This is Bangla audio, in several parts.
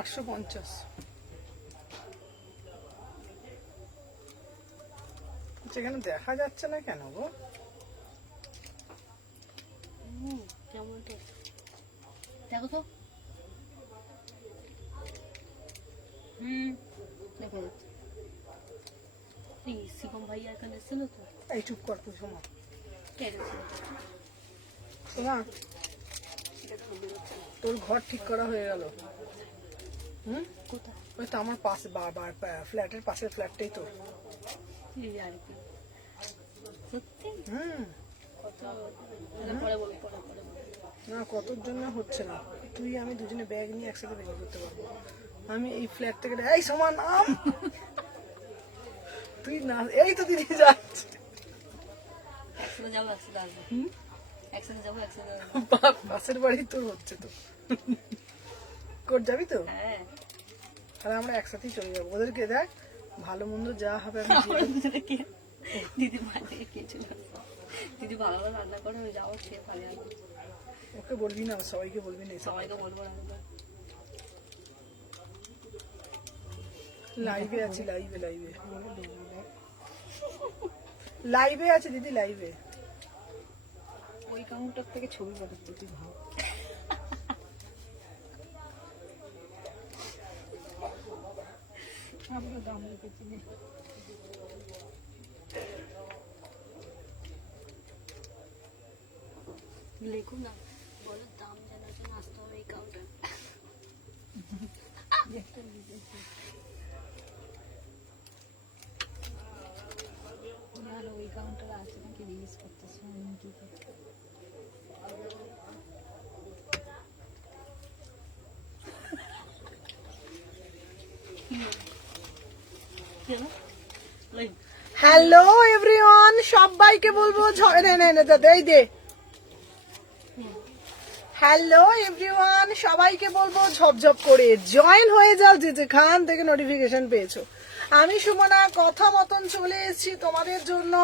850। সেখানে দেখা যাচ্ছে না কেন গো? কেমন দেখো তো। দেখা যাচ্ছে। শিবম ভাই এখানে এসেছিল তো। এই চুপ কর তুই, শোনা কে গেছিল? শোনা, তোর ঘর ঠিক করা হয়ে গেল। কোথায়? ওই তো আমার পাশে, ফ্ল্যাটের পাশের ফ্ল্যাটটাই তোর। আর কি সত্যি? কত? পরে বলবো, পরে বলবো। না, কতর জন্য হচ্ছে না। তুই আমি দুজনে ব্যাগ নিয়ে একসাথে বেরিয়ে করতে পারবো। আমি এই ফ্ল্যাট থেকে, এই সমান নাম, তুই না, এই তো দিদি যাচ্ছে। একসাথে যাবো, একসাথে আসবো। একসাথে যাবো, একসাথে আসবো। পাশের বাড়ি তোর হচ্ছে তো। কোর্ট যাবি তো? হ্যাঁ, তাহলে আমরা একসাথেই চলে যাবো। ওদেরকে দেখ, ভালো মন্দ যা হবে আমি দিদি মায়ের থেকে খেয়েছিল। দিদি ভালো ভালো রান্না করে, আমি যাবো খেয়ে ভালো লাগবে। ওকে বলবি না, সবাইকে বলবি না। সবাইকে বলবো না। লাইভে আছি, লাইভে লাইভে লাইভে আছে দিদি, লাইভে। ওই কাউন্টার থেকে ছবি পাঠাচ্ছি, তুই ভাব। আমরা দাম রেখেছি। লেখো না, বলো দাম জানার জন্য আসতে হবে এই কাউন্টার। ওই কাউন্টার আছে নাকি রিলিজ করতেছে হ্যালো এভরিওয়ান, সবাইকে বলবো হ্যালো এভরিওয়ান, সবাইকে বলবো ঝপঝপ করে জয়েন হয়ে যাও যে যেখান থেকে নোটিফিকেশন পেয়েছো। আমি সুমনা কথা মতন চলে এসেছি তোমাদের জন্য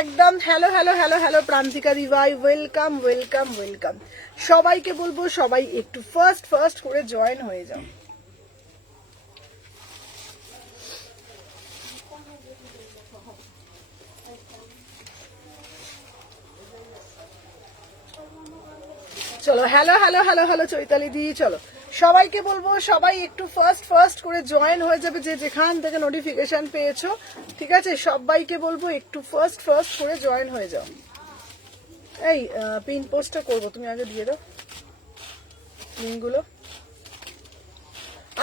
একদম। Hello hello hello hello Prantika দিভাই, ওয়েলকাম ওয়েলকাম ওয়েলকাম। সবাইকে বলবো সবাই একটু ফার্স্ট করে জয়েন হয়ে যাও। চলো, hello hello hello hello Chaitali দি, চলো সবাইকে বলবো সবাই একটু ফার্স্ট করে জয়েন হয়ে যাবে যে যেখান থেকে নোটিফিকেশন পেয়েছো। ঠিক আছে, সবাইকে বলবো একটু ফার্স্ট করে জয়েন হয়ে যাও। এই পিন পোস্টটা করবো, তুমি আগে দিয়ে দাও লিঙ্কগুলো।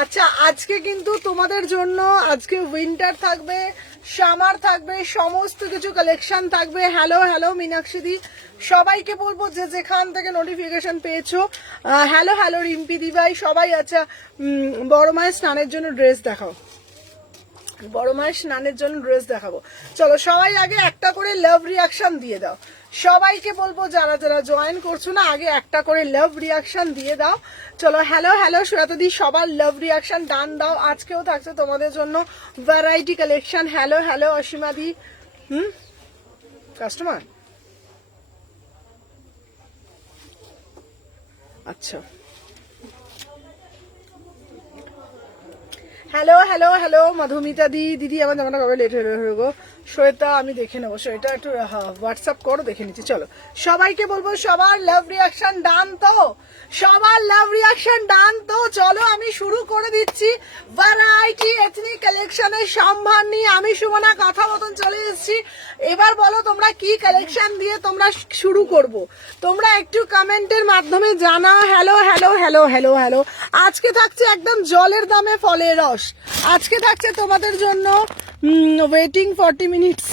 আচ্ছা, আজকে কিন্তু তোমাদের জন্য আজকে উইন্টার থাকবে, সামার থাকবে, সমস্ত কিছু কালেকশন থাকবে। হ্যালো হ্যালো মীনাক্ষী দি, সবাইকে বলবো যে যেখান থেকে নোটিফিকেশন পেয়েছো। হ্যালো হ্যালো রিম্পি দি ভাই, সবাই। আচ্ছা, বড় মায়ের স্নানের জন্য ড্রেস দেখাও, বড় মায়ের স্নানের জন্য ড্রেস দেখাবো। চলো সবাই আগে একটা করে লাভ রিয়াকশন দিয়ে দাও। সবাইকে বলবো যারা যারা জয়েন করছো না, আগে একটা করে লাভ রিয়াকশন দিয়ে দাও। চলো, হ্যালো হ্যালো সুরাতাদি, সবার লাভ রিয়াকশন ডান দাও। আজকেও থাকছে তোমাদের জন্য ভ্যারাইটি কালেকশন। হ্যালো হ্যালো অসীমাদি, কাস্টমার। আচ্ছা, হ্যালো হ্যালো হ্যালো মধুমিতা দি, দিদি আমার জামাটা কবে লেট হয়ে গো। শ্বেতা, আমি দেখে নেবো, শ্বেতা একটু হোয়াটসঅ্যাপ করো, দেখে নিচ্ছি। চলো সবাইকে বলবো সবার লাভ রিয়াকশন ডান তো, সবার লাভ রিয়াকশন ডান তো। চলো আমি শুরু করে দিচ্ছি ভ্যারাইটি এথনিক কালেকশনের সম্ভার নিয়ে। আমি সুমনা কথা মতন চলে এসেছি। এবার বলো তোমরা কি কালেকশন দিয়ে তোমরা শুরু করবো, তোমরা একটু কমেন্টের মাধ্যমে জানাও। Hello hello hello hello hello. আজকে থাকছে একদম জলের দামে ফলের রস। আজকে থাকছে তোমাদের জন্য ওয়েটিং 40 মিনিটস।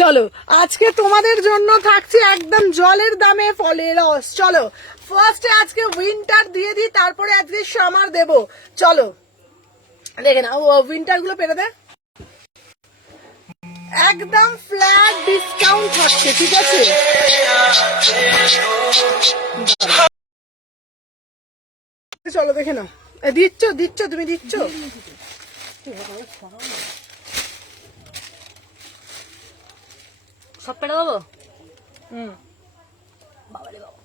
চলো আজকে তোমাদের জন্য থাকছে একদম জলের দামে ফলের রস। চলো ফার্স্টে আজকে উইন্টার দিয়ে দিই, তারপরে আজকে সামার দেব। চলো দেখে না, উইন্টার গুলো পেরে দে, একদম ফ্ল্যাট ডিসকাউন্ট থাকছে। ঠিক আছে, চলো দেখে নাও। দিচ্ছ তুমি দিচ্ছ। সব পেটে দেবো। বাবারে বাবা,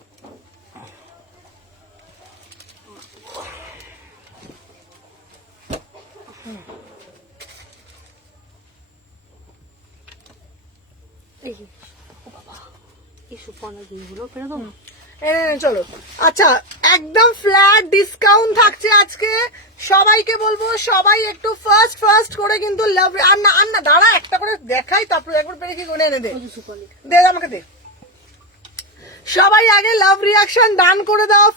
এই যে, ও বাবা, এই সুপর্ণা দিনগুলো ফেরত দাও না। চলো আচ্ছা, একদম ফ্ল্যাট ডিসকাউন্ট থাকছে আজকে। সবাইকে বলবো সবাই একটু ফার্স্ট করে কিন্তু লাভ, আর না দাঁড়া, একটা করে দেখাই, তারপরে একবার পেরে কি করে এনে দে, ওই যে সুপর্ণা। দে আমাকে দে। সবাই আগে লাভ রিয়াকশন ডান করে দাও,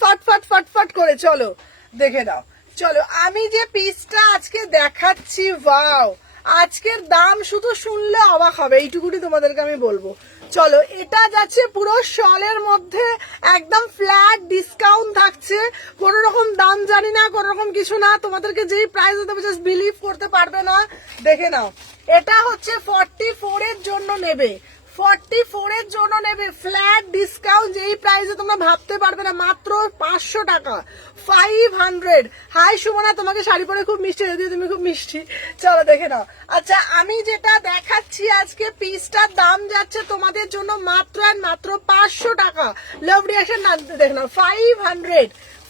ফট করে। চলো দেখে দাও। চলো, আমি যে পিসটা আজকে দেখাচ্ছি, ওয়াও, আজকের দাম শুধু শুনলে অবাক হবে, এইটুকুনি তোমাদেরকে আমি বলবো। চলো, এটা যাচ্ছে পুরো শলের মধ্যে, একদম ফ্ল্যাট ডিসকাউন্ট থাকছে, কোনো রকম দাম জানি না, কোনো রকম কিছু না, তোমাদেরকে যেই প্রাইস দেবে জাস্ট বিলিভ করতে পারবে না। দেখে নাও, এটা হচ্ছে 44 এর জন্য নেবে, 44 এর জন্য নেবে, ফ্ল্যাট ডিসকাউন্ট, যেই প্রাইসে তোমরা ভাবতে পারবে না, মাত্র 500 টাকা, 500। হাই সুমনা, তোমাকে শাড়ি পরে খুব মিষ্টি, যদিও তুমি খুব মিষ্টি। চলো দেখে নাও। আচ্ছা, আমি যেটা দেখাচ্ছি আজকে পিসটার দাম যাচ্ছে তোমাদের জন্য মাত্র আর মাত্র 500 টাকা। লাভ রিয়াকশন দেখে নাও,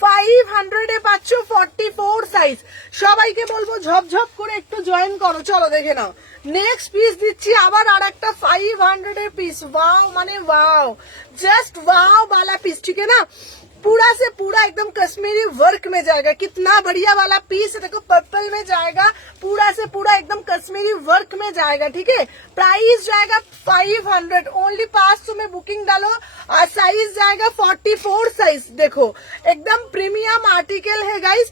500 এ পাচ্ছ 44 সাইজ। সবাইকে বলবো ঝপঝপ করে একটু জয়েন করো। চলো দেখে নাও, নেক্সট পিস দিচ্ছি আবার আর একটা 500 এর পিস। वाओ মানে वाओ, जस्ट वाओ वाला पीस, ठीक है ना, पूरा से पूरा एकदम कश्मीरी वर्क में जाएगा। कितना बढ़िया वाला पीस है, देखो पर्पल में जाएगा, पूरा से पूरा एकदम कश्मीरी वर्क में जाएगा, ठीक है। प्राइस जाएगा 500 ओनली। 500 में बुकिंग डालो और साइज जाएगा 44 साइज। देखो एकदम प्रीमियम आर्टिकल है गाइस,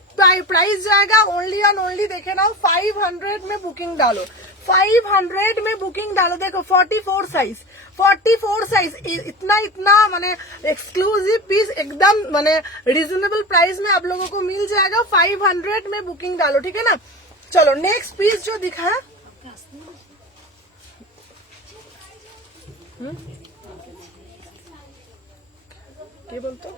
प्राइस जाएगा ओनली और ओनली, देखे ना, 500 में बुकिंग डालो, 500 में बुकिंग डालो। देखो 44 साइज, 44 साइज, इतना माने एक्सक्लूसिव पीस, एकदम माने रिजनेबल प्राइस में आप लोगों को मिल जाएगा। 500 में बुकिंग डालो, ठीक है ना। चलो नेक्स्ट पीस जो दिखा है, क्या बोलते हो?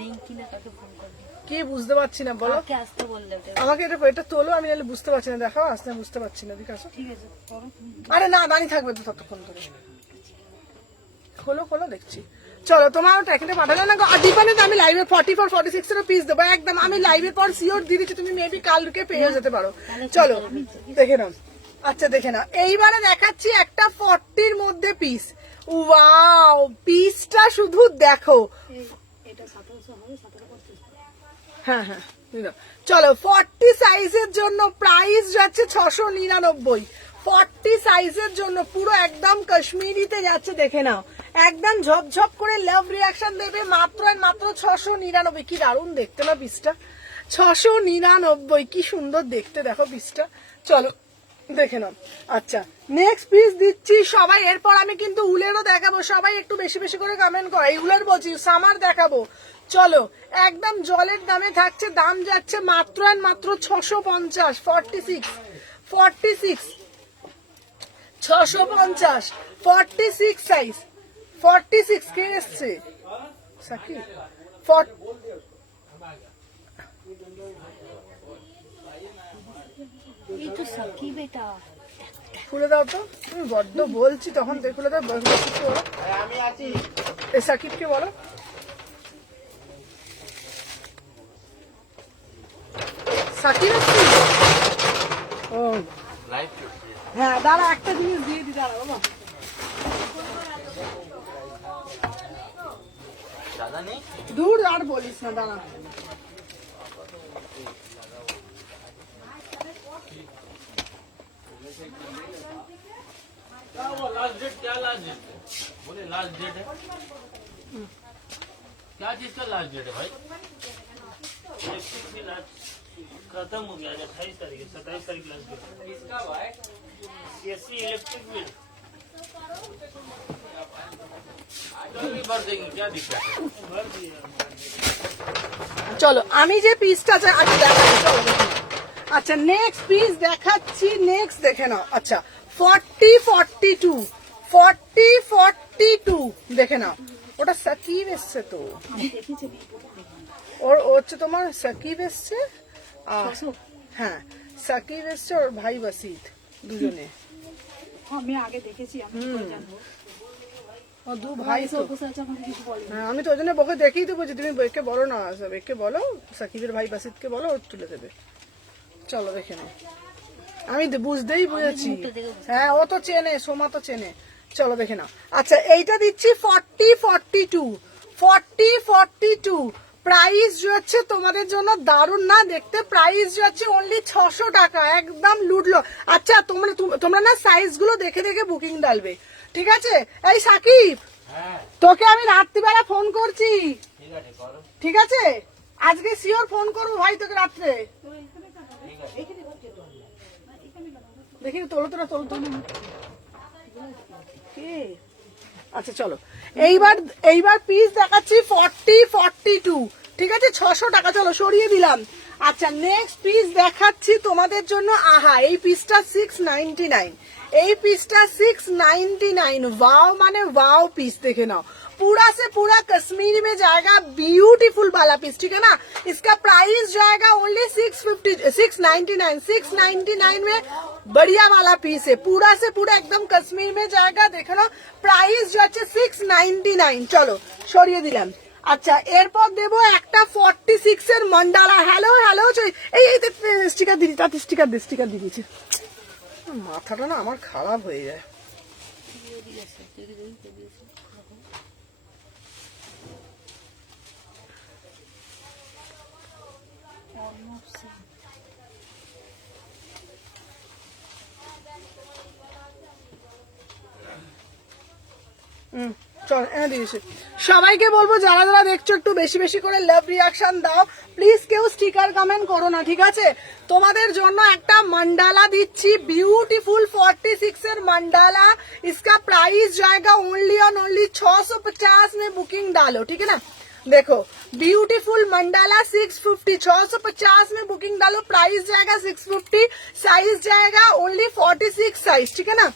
রিং কিনে তাকে ফোন করবে, কি বুঝতে পারছি না, বলো। কে আসতে বললে ওটা? আমাকে এটা তোলো, আমি নাহলে বুঝতে পারছি না, দেখাও, আসতে বুঝতে পারছি না, দিকে আসো। ঠিক আছে, করো তুমি। আরে না, দাঁড়িয়ে থাকবে তো ততক্ষণ ধরে, খোলো দেখছি। চলো, তোমার ট্র্যাকিংটা পাঠালে না, আর দীপানে তো আমি লাইভে 44 46 এর পিস দেবো একদম, আমি লাইভের পর সিওর দিয়ে দিচ্ছি, তুমি মেবি কালকে পেয়ে যেতে পারো। চলো দেখে নাও। আচ্ছা দেখে নাও, এইবারে দেখাচ্ছি একটা 40 মধ্যে পিস। ওয়াও, পিসটা শুধু দেখো। এটা 1700 হবে, 1750। হ্যাঁ, চলো 40 সাইজের জন্য প্রাইস যাচ্ছে 699। 40 সাইজের জন্য পুরো একদম কাশ্মীরিতে যাচ্ছে, দেখে নাও, একদম ঝপঝপ করে লাভ রিয়াকশন দেবে, মাত্র আর মাত্র 699। কি দারুণ দেখতে না পিসটা, 699, কি সুন্দর দেখতে, দেখো পিসটা। চলো দেখে নাও। আচ্ছা, নেক্সট পিস দিচ্ছি সবাই, এরপর আমি কিন্তু উলেরও দেখাবো, সবাই একটু বেশি বেশি করে কমেন্ট করো। এই উলের বলছি, সামার দেখাবো। চলো, একদম জলের দামে থাকছে, দাম যাচ্ছে মাত্র আর মাত্র 650। 46 650, 46 সাইজ, 46 কে এসছে সাকি, এই তো সাকি বেটা, খুলে দাও তো, তুমি বড্ড বলছি তখন খুলে দাও। আমি আছি, এই সাকিবকে বলো। সাকিব ও হ্যাঁ, দাঁড়া একটা জিনিস দিয়ে দি, দাঁড়া বাবা। দূর আর বলিস না, দাঁড়া। लास्ट डेट क्या, लास्ट डेट बोले, लास्ट डेट है क्या चीज का लास्ट डेट है भाई? खत्म हो गया, 28 तारीख, 27 तारीख लास्ट डेट। किसका भाई? एसी इलेक्ट्रिक बिल भर देंगे, क्या दिक्कत है, भर दिया। চলো, আমি যে পিসটা আচ্ছা দেখাচ্ছি, চলো দেখে নাও। আচ্ছা, নেক্সট পিস দেখাচ্ছি, নেক্সট দেখে নাও। আচ্ছা, 40-42 দেখে নাও। ওটা সাকিব এসছে তো, ওর হচ্ছে তোমার সাকিব এসছে, হ্যাঁ সাকিব এসছে, ওর ভাই বাসিত, দুজনে। আমি আগে দেখেছি, আমি কি করে জানবো? ও দু ভাই তো। সব বসে আছে, আমাকে কিছু বলে হ্যাঁ, আমি তো ওই জন্য বকে দেখেই তো বলছি, তুমি বেকে বলো না, বেকে বলো, সাকিবের ভাই বাসিদকে বলো, ও তুলে দেবে। চলো দেখে নাও, আমি বুঝতেই বুঝেছি। হ্যাঁ, ও তো চেনে, সোমা তো চেনে। চলো দেখে নাও। আচ্ছা, এইটা দিচ্ছি 40-42 প্রাইস হচ্ছে তোমাদের জন্য দারুণ না দেখতে, প্রাইস হচ্ছে অনলি 600 টাকা, একদম লুটলো। আচ্ছা, তোমরা না সাইজ গুলো দেখে দেখে বুকিং ডালবে, ঠিক আছে? এই সাকিব, তোকে আমি রাত্রিবেলা ফোন করছি, ঠিক আছে? আজকে শিওর ফোন করবো ভাই তোকে রাত্রে। দেখি তোলো কি? আচ্ছা চলো, এইবার পিস দেখাচ্ছি 40-42, ঠিক আছে? 600 টাকা, চলো সরিয়ে দিলাম। আচ্ছা, নেক্সট পিস দেখাচ্ছি তোমাদের জন্য। আহা, এই পিসটা 699, এই পিসটা 699। वाव মানে वाव पीस, देखे नाओ, पूरा से पूरा कश्मीरी में जाएगा, ब्यूटीफुल वाला पीस, ठीक है ना? इसका प्राइस जाएगा ओनली 699 में, बढ़िया वाला पीस है, पूरा से पूरा एकदम कश्मीर में जाएगा, देखो ना, प्राइस जो আছে 699। চলো সরিয়ে দিলাম। আচ্ছা, এরপর দেবো একটা 46 এর মন্ডালা। হ্যালো এই স্টিকার দিদি, তাতে স্টিকার দিয়ে দিয়েছে। মাথাটা না আমার খারাপ হয়ে যায়। চল এনে দিয়েছি। সবাইকে বলবো যারা যারা দেখছো একটু বেশি বেশি করে লাভ রিয়াকশন দাও প্লিজ, কেউ স্টিকার কমেন্ট করো না, ঠিক আছে? তোমাদের জন্য একটা मंडाला দিচ্ছি, ब्यूटीफुल 46 এর मंडाला। इसका प्राइस जाएगा ओनली ऑन ओनली 650 में बुकिंग डालो, ठीक है ना? देखो, ब्यूटीफुल मंडाला 650, 650 में बुकिंग डालो, प्राइस जाएगा 650, साइज जाएगा ओनली 46 साइज, ठीक है ना?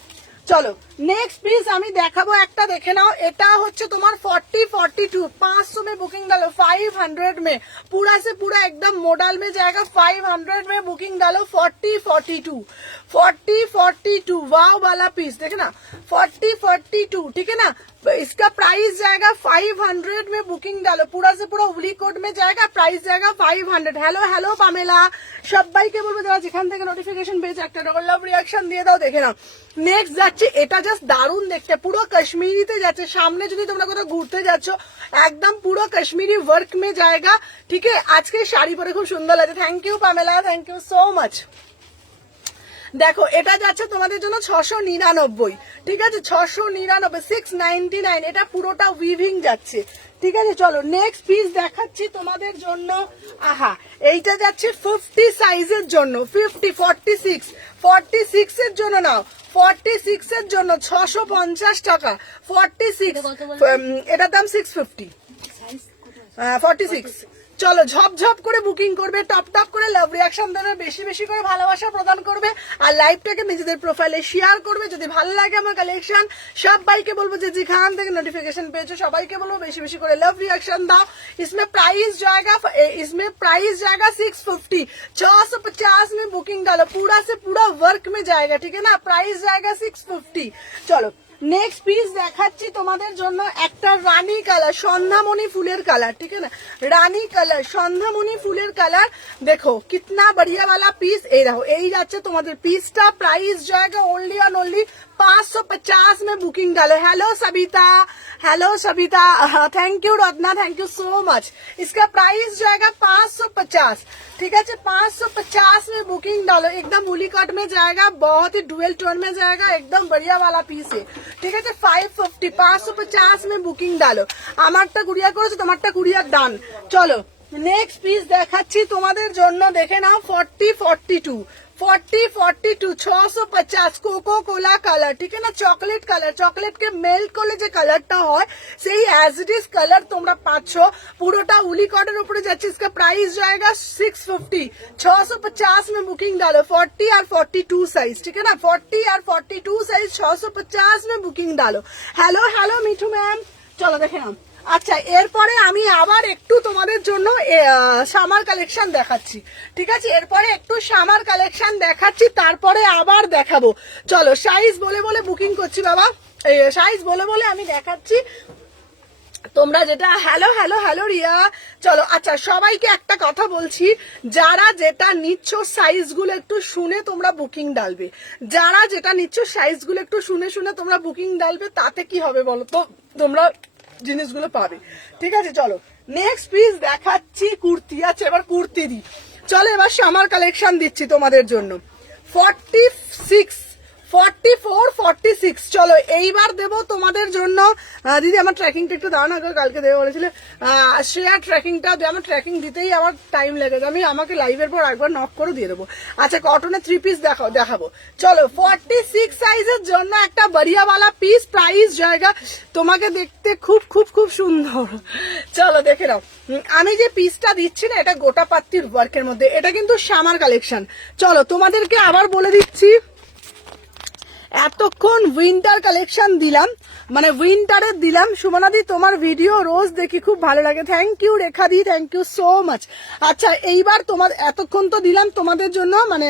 চলো নেক্সট পিস আমি দেখাবো একটা, দেখে নাও। এটা হচ্ছে তোমার 40-42, 500 में बुकिंग डालो, 500 में, पूरा से पूरा एकदम मॉडल में जाएगा, 500 में बुकिंग डालो, 40-42 वाव वाला पीस, देखे ना, 40-42, ठीक है ना? इसका प्राइस जाएगा 500 में, बुकिंग डालो, पूरा से पूरा उली कोट में जाएगा, प्राइस जाएगा 500। हेलो पामेला, সবাইকে বলবো যারা যেখান থেকে নোটিফিকেশন পেয়েছে একটা লাভ রিয়াকশন দিয়ে দাও, দেখে নাও। নেক্সট যাচ্ছে, এটা জাস্ট দারুণ দেখতে, পুরো কাশ্মীরিতে যাচ্ছে। সামনে যদি তোমরা কোথাও ঘুরতে যাচ্ছ, একদম পুরো কাশ্মীরি ওয়ার্ক মে জায়গা, ঠিক আছে? আজকে শাড়ি পরে খুব সুন্দর লাগছে। Thank you Pamela, thank you so much. দেখো, এটা যাচ্ছে তোমাদের জন্য 699, ঠিক আছে? 699, 699, এটা পুরোটা উইভিং যাচ্ছে, ঠিক আছে? চলো নেক্সট পিস দেখাচ্ছি তোমাদের জন্য। আহা, এইটা যাচ্ছে 50 সাইজের জন্য, 46 এর জন্য নাও, 46 এর জন্য 650 টাকা, 46, এটার দাম 650, 46। চলো ঝপঝপ করে বুকিং করবে, টপ টপ করে লাভ রিয়াকশন দেবে, বেশি বেশি করে ভালোবাসা প্রদান করবে, আর লাইভটাকে নিজেদের প্রোফাইলে শেয়ার করবে যদি ভালো লাগে আমার কালেকশন। সবাইকে বলবো যে যেখান থেকে নোটিফিকেশন পেয়েছো সবাইকে বলবো বেশি বেশি করে লাভ रिएक्शन दाओ। इसमें प्राइस जाएगा 650, 650 में बुकिंग डालो, पूरा से पूरा वर्क में जाएगा, ठीक है ना? प्राइस जाएगा 650। चलो नेक्स्ट पीस দেখাচ্ছি তোমাদের জন্য, একটা রানী কালার, সন্ধ্যামণি ফুলের কালার, ঠিক है ना? রানী কালার, সন্ধ্যামণি ফুলের কালার, देखो कितना बढ़िया वाला पीस। এই দেখো, এই যাচ্ছে তোমাদের পিসটা, प्राइस जाएगा ओनली ऑन ओनली 550 में बुकिंग डालो। Hello Sabita, thank you Ratna, thank you so much. इसका प्राइस जाएगा 550, ठीक है? 550 में बुकिंग डालो, एकदम उली कट में जाएगा, बहुत ही डुअल टोन में जाएगा, एकदम बढ़िया वाला पीस है, ठीक है? 550, 550 में बुकिंग डालो। আমারটা কুরিয়ার করেছো, তোমারটা কুরিয়ার ডান। চলো নেক্সট পিস দেখাচ্ছি তোমাদের জন্য, দেখে নাও। 40-42, 650 কোকো কোলা কালার, ঠিক है ना? চকলেট কালার, চকলেট কে মেল্ট করলে যে কালারটা হয় সেই অ্যাজ ইট ইজ কালার তোমরা পাচ্ছ, পুরোটা উলি কটের উপরে যাচ্ছে। इसका प्राइस जाएगा 650, 650 में बुकिंग डालो, 40 और 42 साइज, ठीक है ना? 40 और 42 साइज 650 में बुकिंग डालो। हेलो মিঠু ম্যাম, চলো দেখে নাও। আচ্ছা, এরপরে আমি আবার একটু তোমাদের জন্য সামার কালেকশন দেখাচ্ছি, ঠিক আছে? এরপরে একটু সামার কালেকশন দেখাচ্ছি, তারপরে আবার দেখাবো। চলো সাইজ বলে বলে বুকিং করছি বাবা, সাইজ বলে বলে আমি দেখাচ্ছি তোমরা যেটা হ্যালো হ্যালো হ্যালো রিয়া চলো। আচ্ছা সবাইকে একটা কথা বলছি, যারা যেটা নিচ্ছ সাইজগুলো একটু শুনে তোমরা বুকিং ডালবে, যারা যেটা নিচ্ছ সাইজগুলো একটু শুনে শুনে তোমরা বুকিং ডালবে, তাতে কি হবে বলো তো, তোমরা জিনিসগুলো পাবে। ঠিক আছে চলো নেক্সট পিস দেখাচ্ছি, কুর্তি। আচ্ছা এবার কুর্তি দিই, চলো এবার সামার কালেকশন দিচ্ছি তোমাদের জন্য। 46 44 46 চলো এইবার দেবো তোমাদের জন্য। দিদি আমার ট্র্যাকিংটা একটু দাও না, কালকে দেবে বলেছিলে শেয়ার ট্র্যাকিংটা, আমার ট্র্যাকিং দিতেই আমার টাইম লেগে যাবে, আমি আমাকে লাইভের পর একবার নক করে দিয়ে দেবো। আচ্ছা কটনের 3 পিস দেখাবো চলো। 46 সাইজের জন্য একটা বাড়িয়াওয়ালা পিস, প্রাইস জায়গা তোমাকে দেখতে খুব খুব খুব সুন্দর। চলো দেখে নাও, আমি যে পিসটা দিচ্ছি না এটা গোটা পাত্তির ওয়ার্কের মধ্যে, এটা কিন্তু সামার কালেকশন। চলো তোমাদেরকে আবার বলে দিচ্ছি, এতক্ষণ উইন্টার কালেকশন দিলাম, মানে উইন্টারের দিলাম। সুমনাদি তোমার ভিডিও রোজ দেখি, খুব ভালো লাগে, থ্যাংক ইউ রেখাদি, থ্যাংক ইউ সো মাচ। আচ্ছা এইবার তোমার এতক্ষণ তো দিলাম তোমাদের জন্য মানে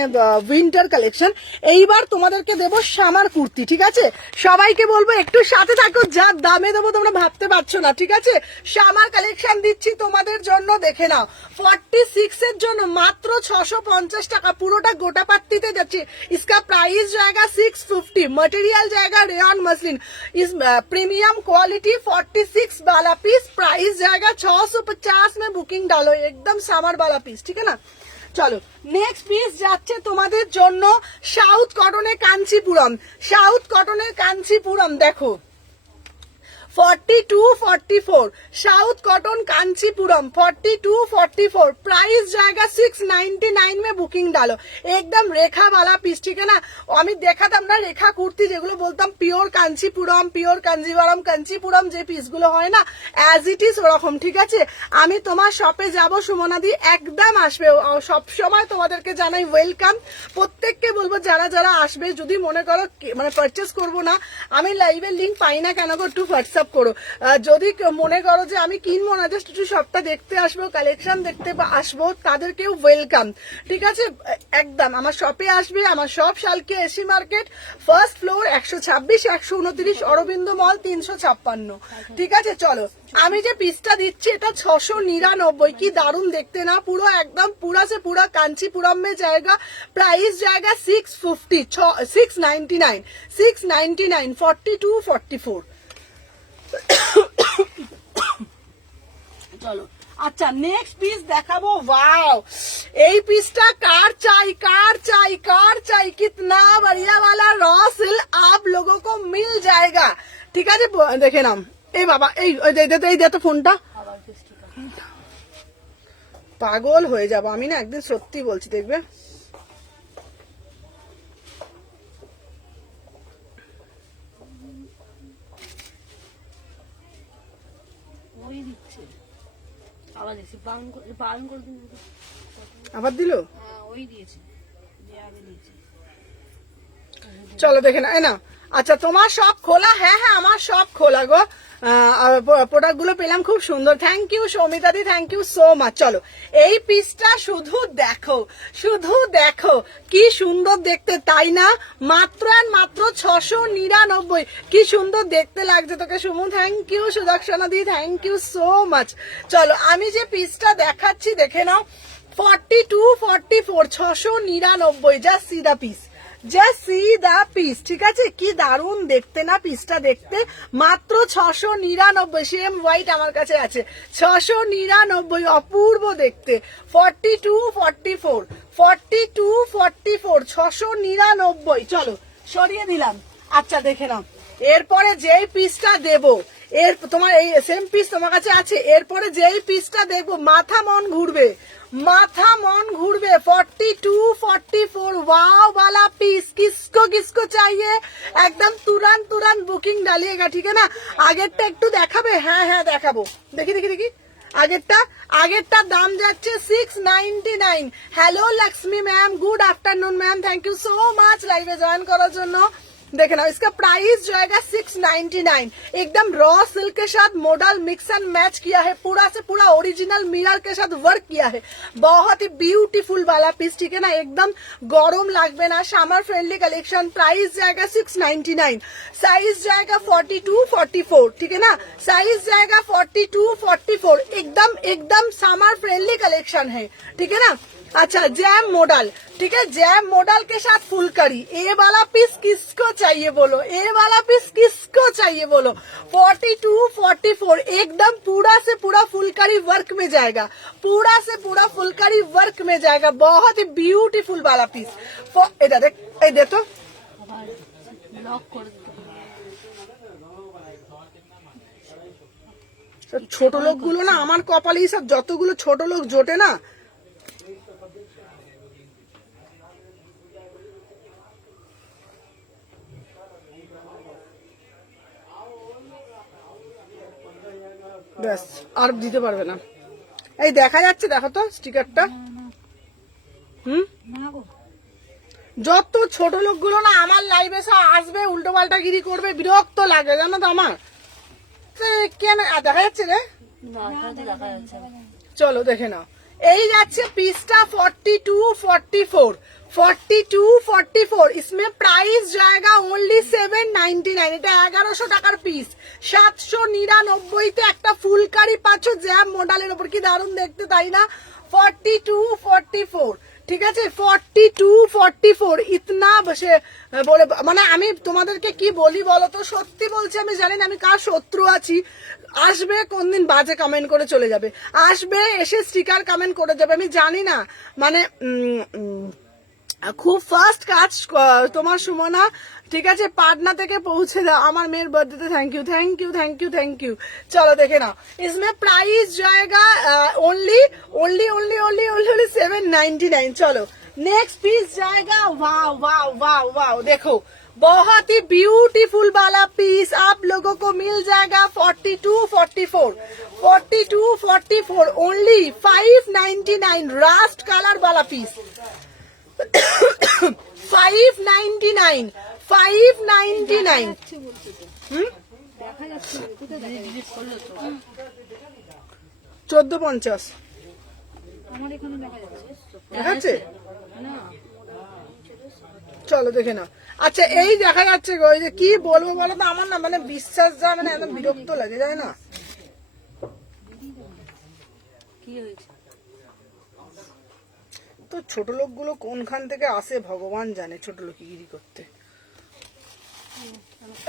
উইন্টার কালেকশন, এইবার তোমাদেরকে দেবো সামার কুর্তি। ঠিক আছে সবাইকে বলবো একটু সাথে থাকো, যা দামে দেবো তোমরা ভাবতে পারছো না। ঠিক আছে সামার কালেকশন দিচ্ছি তোমাদের জন্য, দেখে নাও। 46 এর জন্য মাত্র 650 টাকা, পুরোটা গোটা পাত্তিতে যাচ্ছে। इसका प्राइस जाएगा 650, मटेरियल जाएगा रेयन मसलिन, इस प्रीमियम क्वालिटी 46 वाला पीस, प्राइस जाएगा 650 में। बुकिंग डालो एकदम सामर वाला पीस, ठीक है ना। চলো নেক্সট পিস যাচ্ছে তোমাদের জন্য সাউথ কটনের কাঞ্চিপুরম, সাউথ কটনের কাঞ্চিপুরম দেখো 42 44 साउथ कॉटन कांचीपुरम 42 44 प्राइस जाएगा 699 में। बुकिंग डालो एकदम रेखा वाला पीस, ठीक है ना। আমি দেখাতাম না রেখা কুর্তি, যেগুলো বলতাম পিওর কাঞ্চিপুরম, পিওর কাঞ্জিভারম, কাঞ্চিপুরম যে পিসগুলো হয় না অ্যাজ ইট ইজ ওরকম। ঠিক আছে আমি তোমার শপে যাব সুমনাদি, একদম আসবে, সব সময় তোমাদেরকে জানাই ওয়েলকাম। প্রত্যেককে বলবো যারা যারা আসবে, যদি মনে করো মানে পারচেস করবো না, আমি লাইভের লিঙ্ক পাই না কেন গো, একটু হোয়াটসঅ্যাপ করো। যদি মনে করো যে আমি কিনবো না, জাস্ট একটু সবটা দেখতে আসবো, কালেকশন দেখতে আসবো, তাদেরকেও ওয়েলকাম। ঠিক আছে একদম আমার শপে আসবে, আমার shop Salkia AC market, first floor, 126 129 Aurobindo mall 356। ঠিক আছে চলো আমি যে পিসটা দিচ্ছি এটা 699, কি দারুণ দেখতে না, পুরো একদম পুরা से पूरा कांचीपुरम में जाएगा। प्राइस जाएगा 650 699 699 42 44। চলো আচ্ছা নেক্সট পিস দেখাবো। ওয়াও এই পিসটা কার চাই কার চাই কার চাই, कितना बढ़िया वाला रॉ सिल आप लोगों को मिल जाएगा। ঠিক আছে দেখে নাও। এই বাবা এই দে তো ফোনটা, পাগল হয়ে যাবো আমি না একদিন, সত্যি বলছি দেখবে। ওই দিচ্ছে আবার দিচ্ছে, বারণ করে দিন। আবার দিলো, হ্যাঁ ওই দিয়েছে, দিয়েছে। চলো দেখে না এই না। আচ্ছা তোমার সব খোলা? হ্যাঁ হ্যাঁ আমার সব খোলা গো, প্রোডাক্ট গুলো পেলাম খুব সুন্দর, থ্যাংক ইউ সৌমিতা দি, থ্যাংক ইউ সো মাচ। চলো এই পিসটা শুধু দেখো, শুধু দেখো কি সুন্দর দেখতে, তাই না? মাত্র আর মাত্র 699, কি সুন্দর দেখতে লাগছে তোকে সুমু, থ্যাংক ইউ সুদর্শনা দি, থ্যাংক ইউ সো মাচ। চলো আমি যে পিসটা দেখাচ্ছি দেখে নাও, 42 44 699, just see the piece, just see the piece. ঠিক আছে কি দারুণ দেখতে না পিসটা, দেখতে মাত্র 699, সেম হোয়াইট আমার কাছে আছে, 699 অপূর্ব দেখতে। 42 44 42 44 699। চলো সরিয়ে দিলাম। আচ্ছা দেখে নাও এরপরে যেই পিসটা দেবো, এর তোমার এই সেম পিস তোমার কাছে আছে, এরপরে যেই পিসটা দেখবো মাথা মন ঘুরবে, माथा मन घूरबे। 42 44 वाव वाला पीस, किसको किसको चाहिए एकदम तुरंत तुरंत बुकिंग डालिएगा, ठीक है ना। আগেরটা একটু দেখাবে? হ্যাঁ হ্যাঁ দেখাবো, দেখি দেখি দেখি আগেরটা দাম যাচ্ছে 699। Hello Lakshmi ma'am, good afternoon ma'am, thank you so much লাইভে জয়েন করার জন্য। देखे ना, इसका प्राइस जो है 699, एकदम रॉ सिल्क के साथ मॉडल मिक्स एंड मैच किया है, पूरा से पूरा ओरिजिनल मिरर के साथ वर्क किया है, बहुत ही ब्यूटीफुल वाला पीस, ठीक है ना, एकदम गरम लागबे ना, समर फ्रेंडली कलेक्शन। प्राइस जाएगा 699, साइज जाएगा 42-44, ठीक है ना, साइज जाएगा 42-44, एकदम एकदम समर फ्रेंडली कलेक्शन है, ठीक है ना। अच्छा, जैम मॉडल, ठीक है, जैम मॉडल के साथ फुलकरी, ये वाला पीस किसको चाहिए बोलो, ये वाला पीस किसको चाहिए बोलो। 42-44, एकदम पूरा से पूरा फुलकरी वर्क में जाएगा, पूरा से पूरा फुलकरी वर्क में जाएगा, बहुत ही ब्यूटीफुल वाला पीस। इधर देख, এই দে তো, আবার ব্লক করে দিতে হবে। ছোট লোকগুলো না আমার কপালেই সব যতগুলো ছোট লোক জোটে না, ব্যাস আর দিতে পারবে না। এই দেখা যাচ্ছে, দেখো তো স্টিকারটা। না গো, যত ছোট লোকগুলো না আমার লাইভে আসবে, উল্টো পাল্টা গিরি করবে, বিরক্ত লাগে জানো তো আমার। কেন দেখা যাচ্ছে রে? না এখানে তো দেখা যাচ্ছে না। চলো দেখে নাও, এই যাচ্ছে পিসটা 42-44, इसमें प्राइस जाएगा ओनली 799, এটা 1100 টাকার পিস। 799 তে একটা ফুলকারি পাচ্ছ জ্যাম মডেলের উপর, কি দারুণ দেখতে তাই না। 42-44, ঠিক আছে, 42-44, ইতনা বসে বলে মানে আমি তোমাদেরকে কি বলি বলো তো, সত্যি বলছি, আমি জানি না আমি কার শত্রু আছি। আসবে কোনদিন বাজে কমেন্ট করে চলে যাবে, আসবে এসে স্টিকার কমেন্ট করে যাবে, আমি জানি না, মানে খুব ফাস্ট কাজ তোমার সুমনা, ঠিক আছে, পাটনা থেকে পৌঁছে দাও আমার মেয়ের বার্থডেতে। Thank you thank you thank you thank you. চলো দেখে নাও, इसमें प्राइस जाएगा ओनली 799। चलो नेक्स्ट पीस जाएगा, वाव वाव वाव वाव, देखो बहुत ही ब्यूटीफुल वाला पीस आप लोगों को मिल जाएगा 42-44 ओनली 599, रास्ट कलर वाला पीस 599। দেখা যাচ্ছে ডিলিট করলো তো। 1450 আমার এখানে দেখা যাচ্ছে দেখাচ্ছে। না। চলো দেখে নাও। আচ্ছা এই দেখা যাচ্ছে গো, এই যে কি বলবো বলো তো, আমার না মানে বিশ্বাস যায়, মানে একদম বিরক্ত লাগে যায় না। কি হয়েছে? তো ছোট লোকগুলো কোনখান থেকে আসে ভগবান জানে, ছোট লোকগিরি করতে।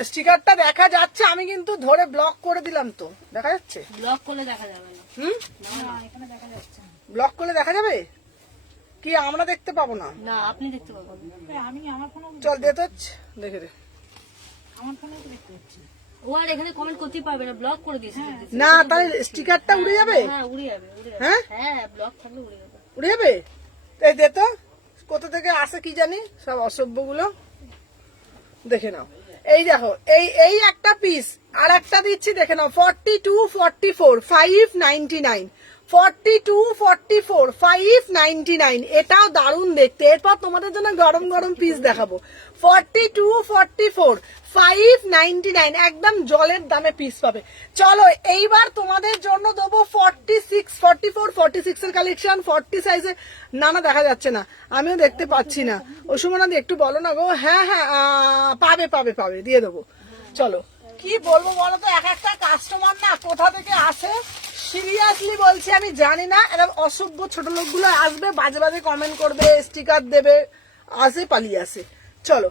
স্টিকারটা দেখা যাচ্ছে, আমি কিন্তু ধরে ব্লক করে দিলাম তো, দেখা যাচ্ছে। ব্লক করলে দেখা যাবে না। না এখানে দেখা যাচ্ছে না। ব্লক করলে দেখা যাবে কি, আমরা দেখতে পাবো না। না আপনি দেখতে পাবেন। আমি আমার ফোনে চল দে তো, দেখে দে। আমার ফোনে তো দেখতে পাচ্ছি। ও আর এখানে কমেন্ট করতেই পারবে না, ব্লক করে দিয়েছে। না তাহলে স্টিকারটা উড়ে যাবে। হ্যাঁ উড়ে যাবে, উড়ে যাবে। হ্যাঁ হ্যাঁ ব্লক থাকলে উড়ে যাবে। উড়ে যাবে। এই দে তো, কোথা থেকে আসে কি জানি সব অসভ্যগুলো। দেখে নাও, এই দেখো, এই একটা পিস, আর একটা দিচ্ছি দেখে নাও 42-44 599, 42-44 599, এটাও দারুণ দেখতে। এরপর তোমাদের জন্য গরম গরম পিস দেখাবো। 42-44 599, একদম জলের দামে পিস পাবে। চলো এইবার তোমাদের জন্য দেবো 44-46 এর কালেকশন, 40 সাইজে। না না দেখা যাচ্ছে না, আমিও দেখতে পাচ্ছি না। সুমনাদি একটু বলো না গো। হ্যাঁ হ্যাঁ পাবে পাবে পাবে, দিয়ে দেবো। চলো কি বলবো বলো তো, এক একটা কাস্টমার না কোথা থেকে আসে সিরিয়াসলি বলছি আমি জানি না। এরকম অসভ্য ছোট লোকগুলো আসবে, বাজে বাজে কমেন্ট করবে, স্টিকার দেবে, আসে পালিয়ে আসে। চলো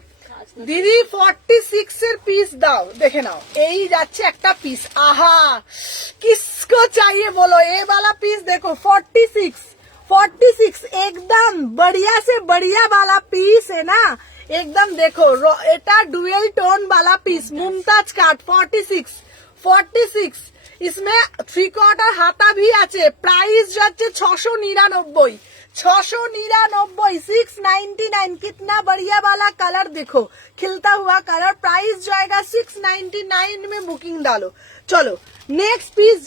দিদি 46 এর পিস দাও, দেখে নাও, এই যাচ্ছে একটা পিস। আহা কিসকো চাইয়ে বলো, এ वाला পিস দেখো 46 एकदम बढ़िया से बढ़िया वाला पीस है ना, एकदम देखो এটা ডুয়েল টোন वाला पीस, मुमताज काट 46, इसमें 3/4 हाथा भी আছে। प्राइस যাচ্ছে 699, 699, कितना बढ़िया वाला कलर देखो, खिलता हुआ कलर। प्राइस जाएगा 699 में, बुकिंग डालो। चलो नेक्स्ट पीस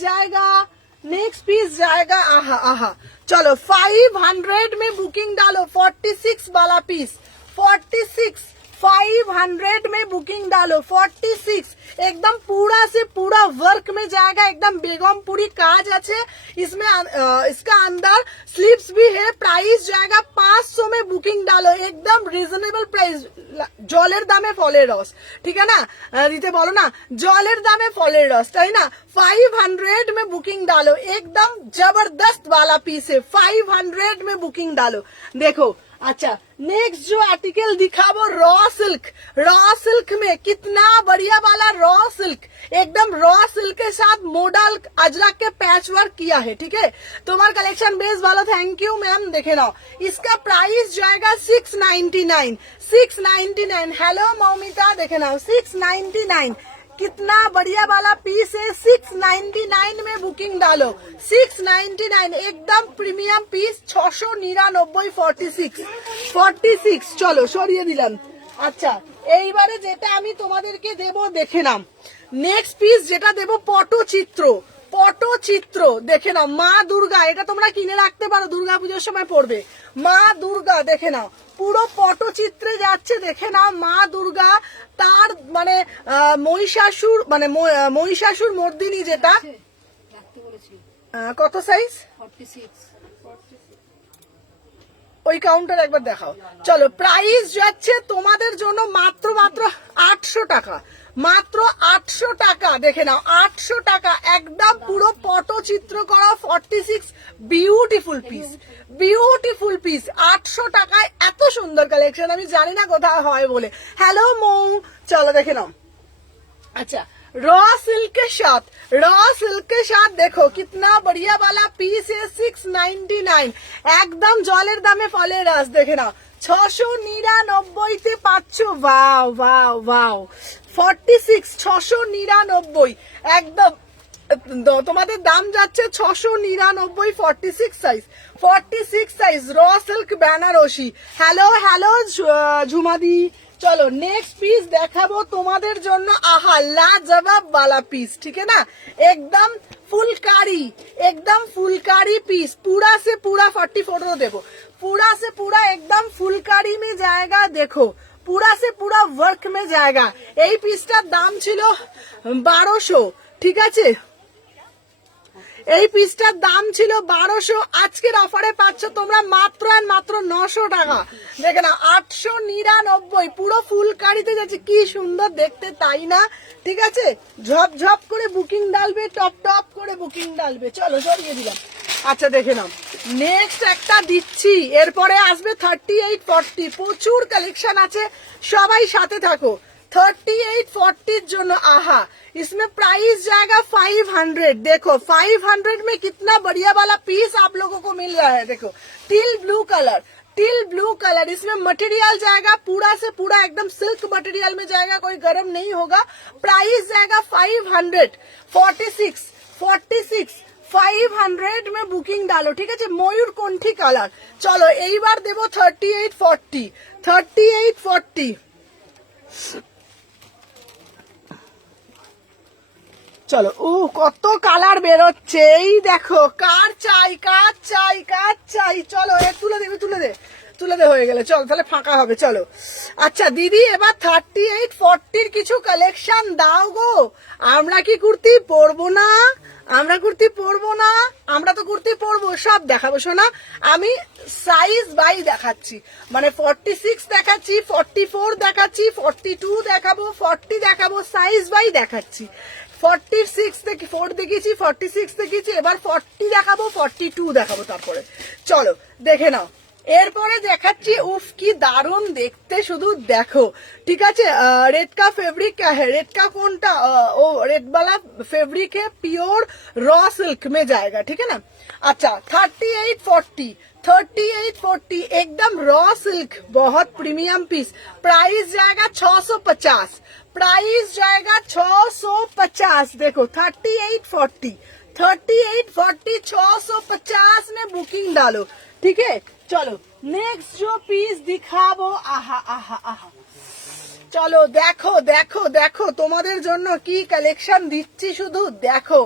जाएगा आहा आहा, चलो 500 में बुकिंग डालो। 46 वाला पीस 46 500 में बुकिंग डालो। 46 एकदम पूरा से पूरा वर्क में जाएगा, एकदम बेगमपुरी काज আছে इसमें। इसका अंदर स्लीव्स भी है। प्राइस जाएगा 500 में बुकिंग डालो, एकदम রিজনেবল প্রাইস। জলের দামে ফলের রস, ঠিক है ना, দিতে বলো না, জলের দামে ফলের রস, তাই না। 500 में बुकिंग डालो, एकदम जबरदस्त वाला पीस है। 500 में बुकिंग डालो। देखो अच्छा नेक्स्ट जो आर्टिकल दिखाबो रॉ सिल्क। रॉ सिल्क में कितना बढ़िया वाला रॉ सिल्क, एकदम रॉ सिल्क के साथ मॉडल अजरक के पैच वर्क किया है, ठीक है। तुम्हारा कलेक्शन बेस वाला थैंक यू मैम। देखे ना इसका प्राइस जाएगा 699। 699 हेलो मौमिता, देखे ना 699 कितना बढ़िया वाला पीस है। 699 में बुकिंग डालो। 699 एकदम प्रीमियम पीस। 699 46 চলো সরিয়ে দিলাম। আচ্ছা এইবারে যেটা আমি তোমাদেরকে দেব দেখে নাও। নেক্সট পিস যেটা দেব পটচিত্র। পটচিত্র দেখে নাও, মা দুর্গা, এটা তোমরা কিনে রাখতে পারো, দুর্গা পুজোর সময় পড়বে। মা দুর্গা দেখে নাও, পুরো পটচিত্রে যাচ্ছে, দেখে নাও মা দুর্গা। তার মানে মহিষাসুর, মানে মহিষাসুর মর্দিনী যেটা, কত সাইজ 46 ওই কাউন্টার একবার দেখাও। চলো প্রাইস যাচ্ছে তোমাদের জন্য মাত্র 800 টাকা, মাত্র 800 টাকা। দেখে নাও 800 টাকা, একদম পুরো পটচিত্র করা 46 বিউটিফুল পিস, বিউটিফুল পিস। 800 টাকায় এত সুন্দর কালেকশন আমি জানি না কোথায় হয় বলে। হ্যালো মৌ, চলো দেখে নাও। अच्छा रॉ सिल्क के साथ, रॉ सिल्क के साथ देखो कितना बढ़िया वाला पीस है। 699 একদম জলের দামে ফলের রস। দেখে নাও 699 তে পাচ্ছ। ওয়াও ওয়াও ওয়াও 46 699 একদম তোমাদের দাম যাচ্ছে 699। 46 size, 46 size raw silk Banarasi. Hello hello ঝুমাদি। চলো নেক্সট পিস দেখাবো তোমাদের জন্য। আহা লাজবাব वाला पीस, ठीक है ना, एकदम फुलकारी, एकदम फुलकारी पीस। पूरा से पूरा 44 देवो, पूरा से पूरा एकदम फुलकारी में जाएगा। देखो पूरा से पूरा वर्क में जाएगा। এই পিসটার দাম ছিল 1200, ঠিক আছে, এই পিসটার দাম ছিল 1200। আজকের অফারে পাচ্ছ তোমরা মাত্র আর মাত্র 900 টাকা। দেখে না 899 পুরো ফুলকারিতে যাচ্ছে, কি সুন্দর দেখতে তাই না, ঠিক আছে। ঝপ ঝপ করে বুকিং ডালবে, টপ টপ করে বুকিং ডালবে। চলো সরিয়ে দিলাম। আচ্ছা দেখে নাও নেক্সট একটা দিচ্ছি, এরপরে আসবে 38 40। প্রচুর কালেকশন আছে, সবাই সাথে থাকো। 38 40 জন্য आहा इसमें प्राइस जाएगा 500। देखो 500 में कितना बढ़िया वाला पीस आप लोगों को मिल रहा है। देखो till blue colour, till blue colour. इसमें मटेरियल जाएगा पूरा से पूरा एकदम सिल्क मटेरियल में जाएगा, कोई गर्म नहीं होगा। प्राइस जाएगा 500। 46 500 में बुकिंग डालो, ठीक है। मयूर कंठी कलर। चलो এইবার দেবো 38 40। চলো ও কত কালার বেরোচ্ছে, এই দেখো কার চাই কার চাই কার চাই। চলো এ তুলে দে, তুলে দে হয়ে গেলে। চলো তাহলে ফাঁকা হবে। চলো আচ্ছা দিদি এবার 38 40 কিছু কালেকশন দাও গো। আমরা কি কুর্তি পরবো না? আমরা কুর্তি পরবো না? আমরা তো কুর্তি পরবো, সব দেখাবো শোনা। আমি সাইজ বাই দেখাচ্ছি, মানে 46 দেখাচ্ছি, 44 দেখাচ্ছি, 42 দেখাবো, 40 দেখাবো, সাইজ বাই দেখাচ্ছি। 46 থেকে 4 দেখিয়েছি, 46 দেখিয়েছি, এবার 40 দেখাবো, 42 দেখাবো। তারপরে চলো দেখে নাও। এরপরে দেখাচ্ছি, উফ কি দারুণ দেখতে, শুধু দেখো, ঠিক আছে। रेड का फैब्रिक क्या है, रेड का कोनटा ओ रेड वाला फैब्रिक है, प्योर रॉ सिल्क में जाएगा, ठीक है ना। अच्छा 38 40 एकदम रॉ सिल्क, बहुत प्रीमियम पीस। प्राइस जाएगा 650, प्राइस जाएगा 650। देखो 38 40 650 में बुकिंग डालो, ठीक है। चलो नेक्स्ट जो पीस दिखाबो, आहा आहा आहा। চলো দেখো দেখো দেখো তোমাদের জন্য কি কালেকশন দিচ্ছি, শুধু দেখো।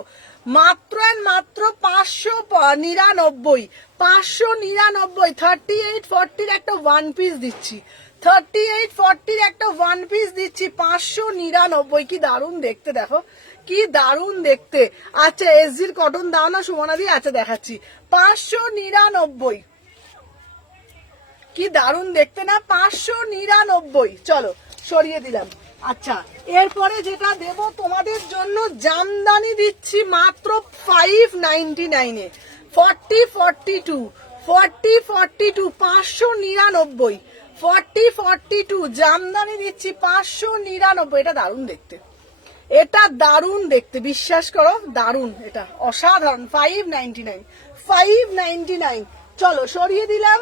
মাত্র মাত্র 599 599। 38 40 একটা ওয়ান পিস দিচ্ছি। 38-40 একটা ওয়ান পিস দিচ্ছি 599। কি দারুণ দেখতে, দেখো কি দারুণ দেখতে। আচ্ছা এসজির কটন দাও না সুমনা দি, আচ্ছা দেখাচ্ছি 599। কি দারুণ দেখতে না, 599। চলো সরিয়ে দিলাম। আচ্ছা এরপরে যেটা দেব তোমাদের জন্য, জামদানি দিচ্ছি মাত্র 599 এ। 40-42 599। 40-42 জামদানি দিচ্ছি 599। এটা দারুণ দেখতে, এটা দারুণ দেখতে, বিশ্বাস করো দারুণ, এটা অসাধারণ। 599। চলো সরিয়ে দিলাম।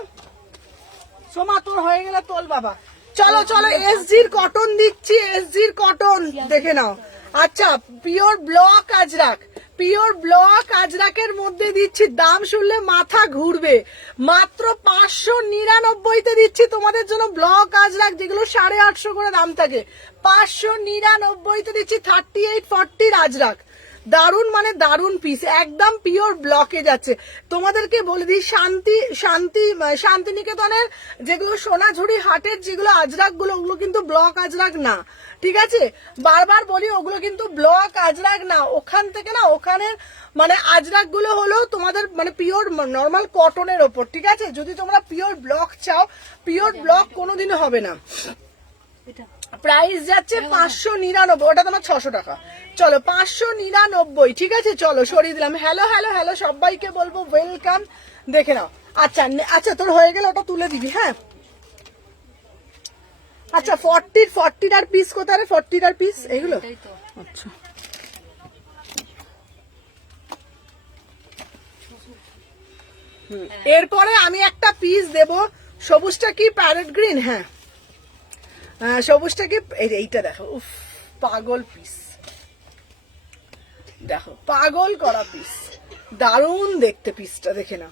সোমা তোর হয়ে গেলে তোল বাবা। চলো চলো এসজির কটন দিচ্ছি, এসজির কটন দেখে নাও। আচ্ছা pure block Ajrakh, pure block আজরাকের মধ্যে দিচ্ছি, দাম শুনলে মাথা ঘুরবে, মাত্র 599 দিচ্ছি তোমাদের জন্য ব্লক আজরাক, যেগুলো 850 করে দাম থাকে। 599 দিচ্ছি 38-40 আজরাক। দারুন মানে দারুন পিস, একদম পিওর ব্লকে যাচ্ছে। তোমাদেরকে বলে দিই শান্তিনিকেতনের যেগুলো সোনাঝুরি হাটের যেগুলো আজরাক গুলো, ওগুলো কিন্তু ব্লক আজরাক না, ঠিক আছে? বারবার বলি ওগুলো কিন্তু ব্লক আজরাক না। ওখান থেকে না, ওখানের মানে আজরাক গুলো হলো তোমাদের মানে পিওর নর্মাল কটনের ওপর, ঠিক আছে? যদি তোমরা পিওর ব্লক চাও, পিওর ব্লক কোনোদিনও হবে না। প্রাইস যাচ্ছে 599, ওটা তোমার 600 টাকা। চলো 599, ঠিক আছে? চলো সরিয়ে দিলাম। হ্যালো হ্যালো হ্যালো সবাইকে বলবো ওয়েলকাম, দেখে নাও। আচ্ছা আচ্ছা তোর হয়ে গেলে ওটা তুলে দিবি, হ্যাঁ? আচ্ছা 40 পিস কোথায়? 40 পিস এগুলো, আচ্ছা এরপরে আমি একটা পিস দেব, সবুজটা কি প্যারেট গ্রিন? হ্যাঁ সবুজটা কি, এইটা দেখো, উফ পাগল পিস, দেখো পাগল করা পিস, দারুণ দেখতে পিসটা, দেখে নাও।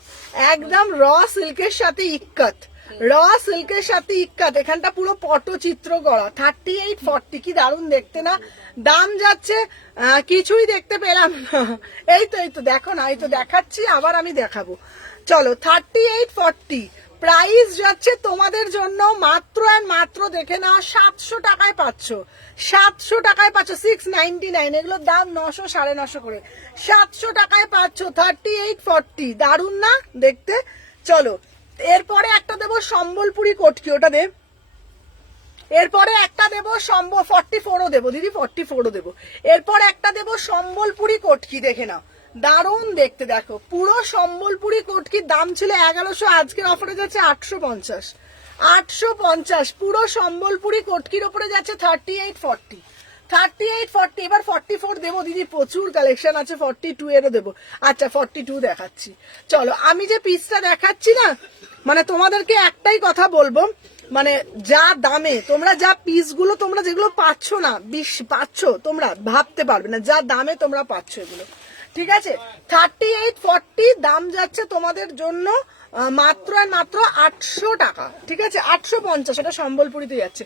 একদম র সিল্কের সাথে ইক্কাত, র সিল্কের সাথে ইক্কাত, এখানটা পুরো পটচিত্র করা। 38-40 কি দারুণ দেখতে না? দাম যাচ্ছে কিছুই দেখতে পেলাম না, এই তো দেখো না, এই তো দেখাচ্ছি, আবার আমি দেখাবো। চলো 38-40 প্রাইস যাচ্ছে তোমাদের জন্য মাত্র আর মাত্র, দেখে নাও 700 টাকায় পাচ্ছ, 700 টাকায় পাচ্ছ। 699, এগুলোর দাম 900 950 করে, 700 টাকায় পাচ্ছ। 38-40 দারুণ না দেখতে? চলো এরপরে একটা দেবো সম্বলপুরি কটকি, ওটা দে। এরপরে একটা দেবো 44ও দেবো দিদি, 44ও দেবো। এরপর একটা দেবো সম্বলপুরি কটকি, দেখে নাও দারুণ দেখতে, দেখো পুরো সম্বলপুরি কটকির দাম ছিল 1100, আজকের অফারে যাচ্ছে 850। 850 পুরো সম্বলপুরি কটকির ওপরে যাচ্ছে 38-40। 38-40 এবার 44 দেবো দিদি, প্রচুর কালেকশন আছে। 42 এরও দেবো। আচ্ছা 42 দেখাচ্ছি। চলো আমি যে পিসটা দেখাচ্ছি না, মানে তোমাদেরকে একটাই কথা বলবো, মানে যা দামে তোমরা যা পিসগুলো তোমরা যেগুলো পাচ্ছ না, পাচ্ছ তোমরা ভাবতে পারবে না যা দামে তোমরা পাচ্ছ এগুলো, ঠিক আছে? 38-40 দাম যাচ্ছে তোমাদের জন্য মাত্র আর মাত্র 800 টাকা, ঠিক আছে? 850 এটা সম্বলপুরিতে যাচ্ছে।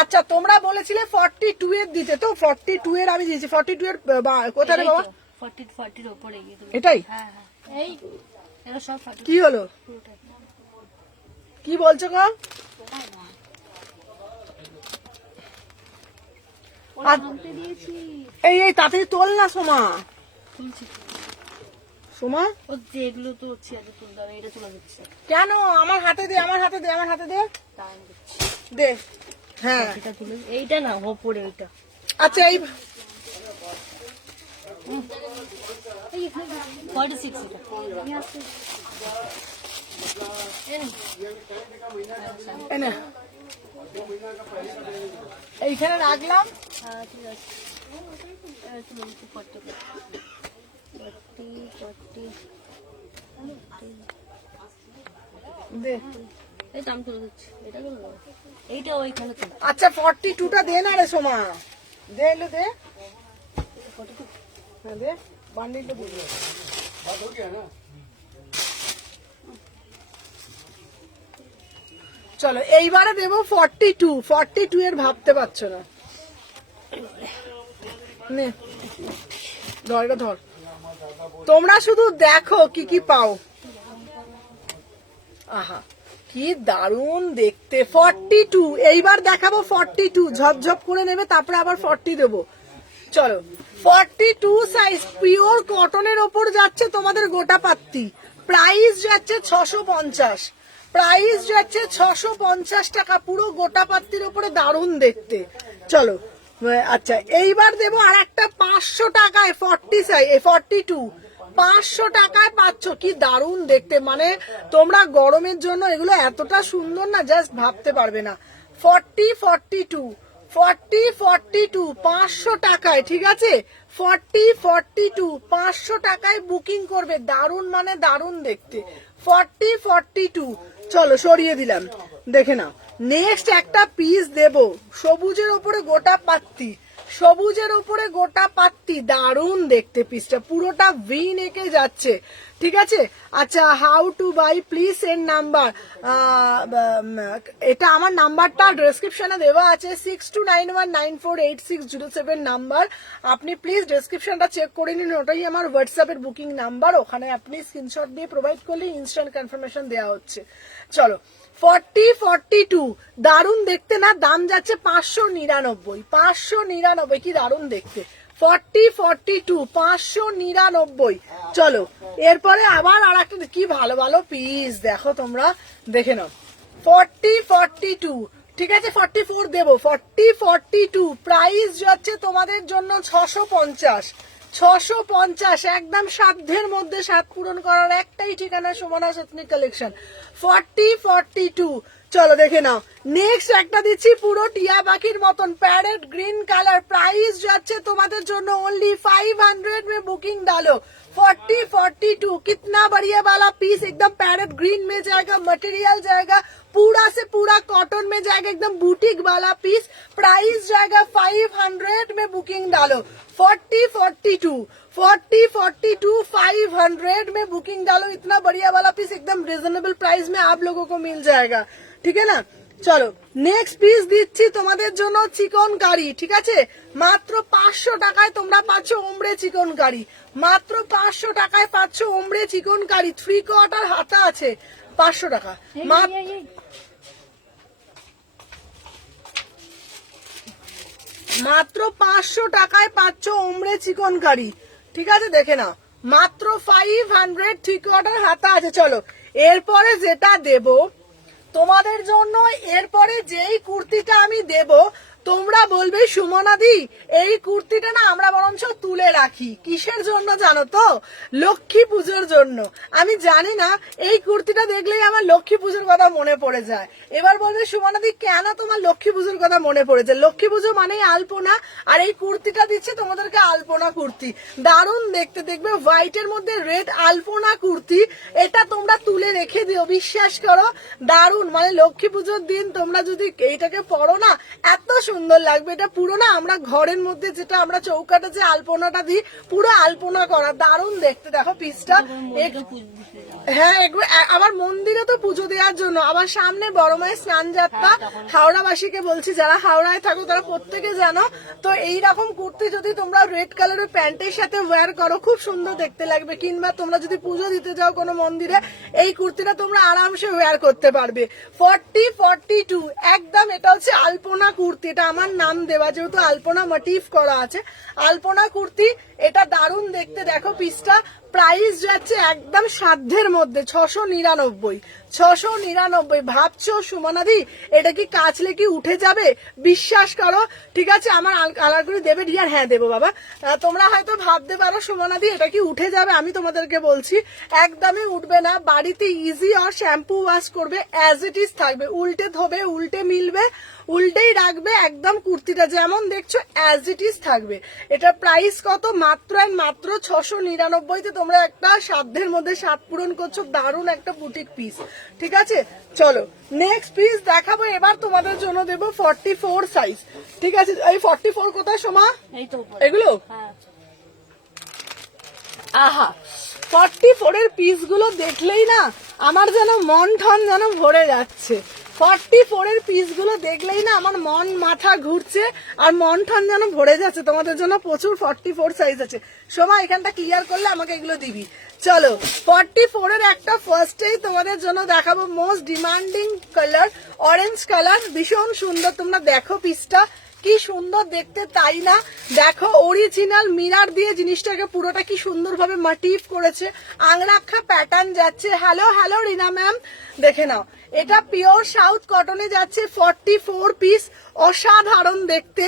আচ্ছা তোমরা বলেছিলে 42 এর দিতে, তো 42 এর আমি দিয়েছি। 42 এর কোথায় রে বাবা? 40 উপরে এটাই? হ্যাঁ এই এটা সব কি হলো, কি বলছো গো? এই এই তাড়াতাড়ি তোল না সোমা, সোমা ও যেগুলো তো ছেড়ে তুলতে হবে, এটা তুলে দিচ্ছে কেন? আমার হাতে দে, আমার হাতে দে, আমার হাতে দে, দে। হ্যাঁ এটা তুলে, এইটা না ওপরে এইটা। আচ্ছা এই 46 এনে এইখানে রাখলাম। ঠিক আছে, দে। এইটা আমি তুলে দিচ্ছি, এটা তুলে দেবো, এইটা ওইখানে তুলে। আচ্ছা 42টা দে না রে সোমা, দে এলো দে, হ্যাঁ দে বান্ডিলটা দে। চলো এইবারে দেবো 42 এর ভাবতে পারছো না, নে ধর এটা ধর, তোমরা শুধু দেখো কি কি পাও। আহা কি কি দারুণ দেখতে। 42, এইবার দেখাবো 42, ঝপঝপ করে নেবে, তারপরে আবার 40 দেবো। চলো 42 সাইজ, পিওর কটনের ওপর যাচ্ছে তোমাদের গোটা পাত্তি, প্রাইস যাচ্ছে 650, প্রাইস যাচ্ছে 650 টাকা, পুরো গোটা পাত্তির ওপরে দারুণ দেখতে। চলো আচ্ছা, এইবার দেবো আর একটা 500 টাকায় 40 সাইজ, 42 500 টাকায় পাচ্ছ, কি দারুণ দেখতে। মানে তোমরা গরমের জন্য এগুলো এতটা সুন্দর না, জাস্ট ভাবতে পারবে না। 40, 42, 500 টাকায়, ঠিক আছে? 40, 42 500 টাকায় বুকিং করবে, দারুণ মানে দারুণ দেখতে। 40, 42 চলো সরিয়ে দিলাম, দেখে নাও। নেক্সট একটা পিস দেব, সবুজের ওপরে গোটা পাত্তি, সবুজের উপরে গোটা পাত্তি, দারুণ দেখতে পিসটা, পুরোটা ভি নেকে যাচ্ছে, ঠিক আছে? আচ্ছা, how to buy please send number, এটা আমার নাম্বারটা ডেসক্রিপশনে দেওয়া আছে, 6291948607 নাম্বার। আপনি প্লিজ ডেসক্রিপশনটা চেক করে নিন, ওটাই আমার হোয়াটসঅ্যাপের বুকিং নাম্বার, ওখানে আপনি স্ক্রিনশট দিয়ে প্রোভাইড করলে ইনস্ট্যান্ট কনফার্মেশন দেওয়া হচ্ছে। চলো 40, 42 দারুণ দেখতে না, দাম যাচ্ছে 599, 599, কি দারুণ দেখতে। 40, 42 599। চলো এরপরে আবার আর একটা, কি ভালো ভালো পিস দেখো তোমরা, দেখে নাও। 40, 42 ঠিক আছে, 44 দেবো। 40, 42 প্রাইস যাচ্ছে তোমাদের জন্য 650, 650 একদম সাধ্যের মধ্যে, সাত পূরণ করার একটাই ঠিকানা, সুমনা এথনিক কালেকশন। 40, 42 চলো দেখে নাও। নেক্সট একটা দিচ্ছি পুরো টিয়া পাখির মতন, প্যারেট গ্রিন কালার, প্রাইস যাচ্ছে তোমাদের জন্য ओनली 500 में बुकिंग डालो। 40, 42 कितना बढ़िया वाला पीस, एकदम पैरेट ग्रीन में जाएगा, मटेरियल जाएगा पूरा से पूरा कॉटन में जाएगा, एकदम बुटीक वाला पीस, प्राइस जाएगा 500 में बुकिंग डालो। 40, 42 500 में बुकिंग डालो, इतना बढ़िया वाला पीस एकदम रिजनेबल प्राइस में आप लोगों को मिल जाएगा, ঠিক আছে না? চলো নেক্সট পিস দিচ্ছি তোমাদের জন্য চিকন কারি, ঠিক আছে? মাত্র 500 টাকায় তোমরা পাচ্ছ ওমরে চিকন কারি, মাত্র 500 টাকায় পাচ্ছ ওমরে চিকন কারি, 3 কোয়ার্টার হাতা আছে, 500 টাকা মাত্র 500 টাকায় পাচ্ছ ওমরে চিকন কারি, ঠিক আছে? দেখে নাও, মাত্র 500, 3 কোয়ার্টার হাতা আছে। চলো এরপরে যেটা দেব তোমাদের জন্য, এরপরে যেই কুর্তিটা আমি দেব, তোমরা বলবে সুমনাদি এই কুর্তিটা না আমরা বরঞ্চ তুলে রাখি, কিসের জন্য জানো তো? লক্ষ্মী পুজোর জন্য। আমি জানি না, এই কুর্তিটা দেখলেই আমার লক্ষ্মী পুজোর কথা মনে পড়ে যায়। এবার বলবে সুমনাদি কেন তোমার লক্ষ্মী পুজোর কথা মনে পড়ে যায়? লক্ষ্মী পুজো মানেই আলপনা, আর এই কুর্তিটা দিচ্ছে তোমাদেরকে আলপনা কুর্তি, দারুণ দেখতে। দেখবে হোয়াইটের মধ্যে রেড আলপনা কুর্তি, এটা তোমরা তুলে রেখে দিও, বিশ্বাস করো দারুণ। মানে লক্ষ্মী পুজোর দিন তোমরা যদি এইটাকে পরো না, এত সুন্দর লাগবে। এটা পুরো না আমরা ঘরের মধ্যে যেটা আমরা চৌকাটে যে আলপনাটা দিই, পুরো আলপনা করা, দারুণ দেখতে। দেখো পিসটা, হ্যাঁ আবার মন্দিরে তো পুজো দেওয়ার জন্য, আবার সামনে বড় মায়ের স্নান যাত্রা, হাওড়াবাসীকে বলছি যারা হাওড়ায় থাকো তারা প্রত্যেকে জানো। তো এইরকম কুর্তি যদি তোমরা রেড কালারের প্যান্টের সাথে ওয়্যার করো, খুব সুন্দর দেখতে লাগবে। কিংবা তোমরা যদি পুজো দিতে যাও কোনো মন্দিরে, এই কুর্তিটা তোমরা আরামসে ওয়্যার করতে পারবে। 40, 42 একদম, এটা হচ্ছে আলপনা কুর্তি, এটা আমার নাম দেওয়া, যেহেতু আলপনা মোটিভ করা আছে, আলপনা কুর্তি, এটা দারুণ দেখতে। দেখো পিসটা, প্রাইস যাচ্ছে একদম সাধ্যের মধ্যে 699, 699। ভাবছো সুমনাদি এটা কি কাচলে কি উঠে যাবে? বিশ্বাস করো, ঠিক আছে? আমার কালার করে দেবে ডিয়ার, হ্যাঁ দেবো বাবা। তোমরা হয়তো ভাবতে পারো সুমনাদি এটা কি উঠে যাবে, আমি তোমাদেরকে বলছি একদমই উঠবে না। বাড়িতে ইজি আর শ্যাম্পু ওয়াশ করবে, অ্যাজ ইট ইজ থাকবে, উল্টে ধোবে, উল্টে মিলবে, উল্টেই রাখবে, একদম কুর্তিটা যেমন দেখছো অ্যাজ ইট ইজ থাকবে। এটা প্রাইস কত? মাত্র মাত্র 699-তে তোমরা একটা সাধ্যের মধ্যে সাত পূরণ করছো, দারুণ একটা বুটিক পিস, ঠিক আছে? চলো নেক্সট পিস দেখাবো, এবার তোমাদের জন্য দেবো 44 সাইজ, ঠিক আছে? এই 44 কোথায় সোমা? এগুলো আহা, 44 এর পিস গুলো দেখলেই না আমার যেন মন ঠন যেন ভরে যাচ্ছে। 44 এর পিস গুলো দেখলেই না আমার মন মাথা ঘুরছে আর মন ঠন যেন ভরে যাচ্ছে। তোমাদের জন্য প্রচুর 44 সাইজ আছে। সোমা এখানটা ক্লিয়ার করলে আমাকে এগুলো দিবি, চলো 44 এর একটা ফার্স্টেই তোমাদের জন্য দেখাবো most demanding colour, orange colour, ভীষণ সুন্দর। তোমরা দেখো পিসটা কি সুন্দর দেখতে, তাই না? দেখো অরিজিনাল মিরার দিয়ে জিনিসটাকে পুরোটা কি সুন্দরভাবে মোটিভ করেছে, আংরাক্ষা প্যাটার্ন যাচ্ছে। হ্যালো হ্যালো রিনা ম্যাম, দেখে নাও, এটা পিওর সাউথ কটনে যাচ্ছে 44 পিস, অসাধারণ দেখতে।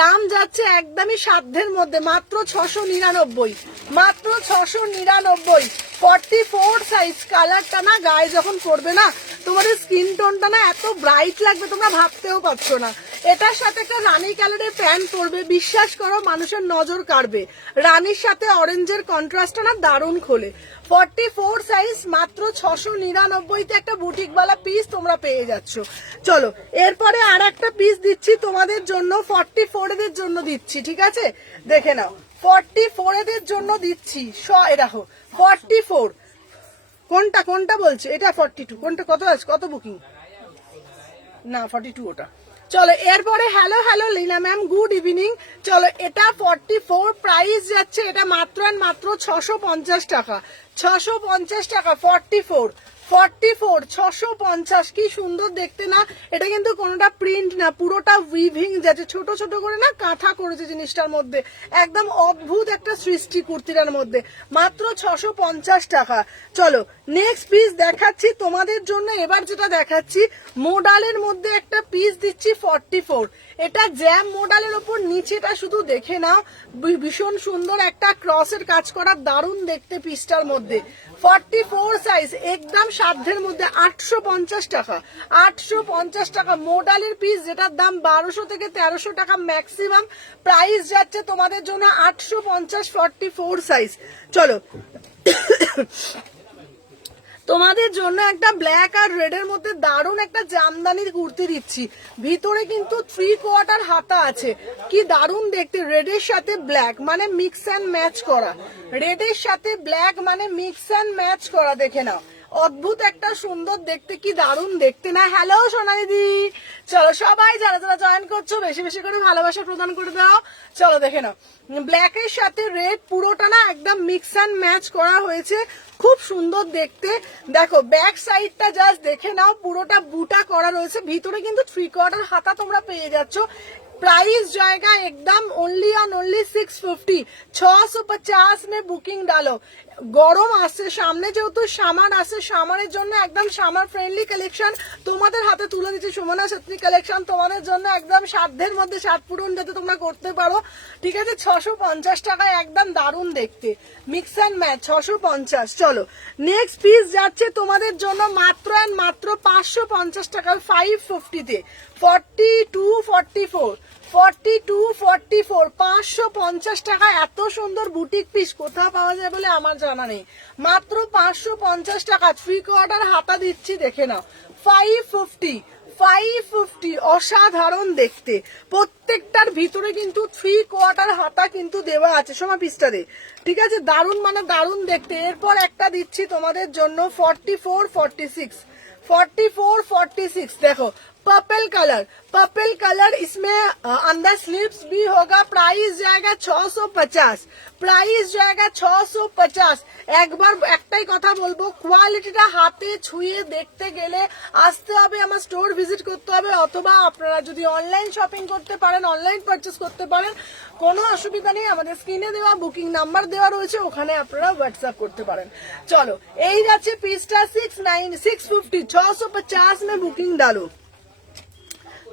দাম যাচ্ছে একদমই সাধ্যের মধ্যে, মাত্র 699, মাত্র 699। 44 সাইজ, কালারটা না গায়ে যখন পড়বে না তোমাদের স্কিন টোনটা না এত ব্রাইট লাগবে তোমরা ভাবতেও পারছো না। এটার সাথে একটা রানী কালারের প্যান্ট পরবে, বিশ্বাস করো মানুষের নজর কাড়বে। রানীর সাথে অরেঞ্জের কন্ট্রাস্টটা না দারুণ খোলে। 44 সাইজ, মাত্র 699-তে একটা বুটিকওয়ালা পিস তোমরা পেয়ে যাচ্ছ। চলো এরপরে আর একটা পিস দিচ্ছি তোমাদের জন্য, 44 এদের জন্য দিচ্ছি, ঠিক আছে? দেখে নাও 44 এদের জন্য দিচ্ছি। দেখো 44 কোনটা কোনটা বলছে, এটা 42 কোনটা, কত আছে, কত বুকিং না 42 ওটা। চলো এরপরে hello hello Leena ma'am, good evening. চলো এটা 44, প্রাইস যাচ্ছে এটা মাত্র আর মাত্র 650 টাকা, 650 টাকা। 44 650, কি সুন্দর দেখতে না? এটা কিন্তু কোনোটা প্রিন্ট না, পুরোটা উইভিং যাচ্ছে, ছোট ছোট করে না কাঁথা করেছে জিনিসটার মধ্যে, একদম অদ্ভুত একটা সৃষ্টি কুর্তিটার মধ্যে, মাত্র 650 টাকা। চলো নেক্সট পিস দেখাচ্ছি তোমাদের জন্য। এবার যেটা দেখাচ্ছি মোডালের মধ্যে একটা পিস দিচ্ছি 44, এটা জ্যাম মোডালের ওপর, নিচেটা শুধু দেখে নাও, ভীষণ সুন্দর একটা ক্রসের কাজ করা, দারুণ দেখতে পিসটার মধ্যে। 44 সাইজ, একদম সাধ্যের মধ্যে, 850 টাকা, 850 টাকা। মোডালের পিস যেটার দাম 1200 থেকে 1300 টাকা ম্যাক্সিমাম, প্রাইস যাচ্ছে তোমাদের জন্য 850, 44 সাইজ। চলো তোমাদের জন্য একটা ব্ল্যাক আর রেড এর মধ্যে দারুণ একটা জামদানির কুর্তি দিচ্ছি, ভিতরে কিন্তু 3/4 হাতা আছে, কি দারুণ দেখতে। রেডের সাথে ব্ল্যাক মানে মিক্স অ্যান্ড ম্যাচ করা, রেডের সাথে ব্ল্যাক মানে মিক্স অ্যান্ড ম্যাচ করা, দেখে নাও অদ্ভুত একটা সুন্দর দেখতে, কি দারুণ দেখতে না? হ্যালো সোনাদিদি, চলো সবাই যারা যারা জয়েন করছো বেশি বেশি করে ভালোবাসা প্রদান করে দাও। চলো দেখে নাও, ব্ল্যাকের সাথে রেড পুরোটা না একদম মিক্স অ্যান্ড ম্যাচ করা হয়েছে, খুব সুন্দর দেখতে। দেখো ব্যাক সাইডটা জাস্ট দেখে নাও, পুরোটা বুটা করা রয়েছে, ভিতরে কিন্তু 3/4 হাতা তোমরা পেয়ে যাচ্ছ। प्राइस जाएगा एकदम ओनली ऑन ओनली 650, 650 में बुकिंग डालो। গরম আসছে সামনে, যেহেতু সামার আসছে, সামারের জন্য একদম সামার ফ্রেন্ডলি কালেকশন তোমাদের হাতে তুলে দিচ্ছি। সুমনা সত্যি কালেকশন তোমাদের জন্য একদম সাধ্যের মধ্যে, সাত পূরণ যাতে তোমরা করতে পারো, ঠিক আছে? 650 টাকায় একদম দারুণ দেখতে, মিক্স অ্যান্ড ম্যাচ, 650। চলো নেক্সট পিস যাচ্ছে তোমাদের জন্য মাত্র অ্যান্ড মাত্র 550 টাকার 550-তে। 42, 44, 550 টাকা। এত সুন্দর বুটিক পিস কোথাও পাওয়া যায় বলে আমার জানা নেই, মাত্র 550 টাকা। 3/4 হাতা দিচ্ছি, দেখে নাও 550, অসাধারণ দেখতে। প্রত্যেকটার ভিতরে কিন্তু 3/4 হাতা কিন্তু দেওয়া আছে, সোমা পিসটা দে, ঠিক আছে? দারুণ মানে দারুণ দেখতে। এরপর একটা দিচ্ছি তোমাদের জন্য 44, 46, 44, 46, देखो पर्पल कलर, इसमें अंदर स्लीव्स भी होगा। प्राइस जाएगा 650, प्राइस जाएगा 650। একবার একটাই কথা বলবো, কোয়ালিটিটা হাতে ছুঁয়ে দেখতে গেলে আসতে হবে, আমার স্টোর ভিজিট করতে হবে, অথবা আপনারা যদি অনলাইন শপিং করতে পারেন, অনলাইন পারচেস করতে পারেন, কোনো অসুবিধা নেই। আমাদের স্ক্রিনে দেওয়া বুকিং নাম্বার দেওয়া রয়েছে, ওখানে আপনারা হোয়াটসঅ্যাপ করতে পারেন। চলো এই যাচ্ছে পিসটা 650, 650 में বুকিং ডালো,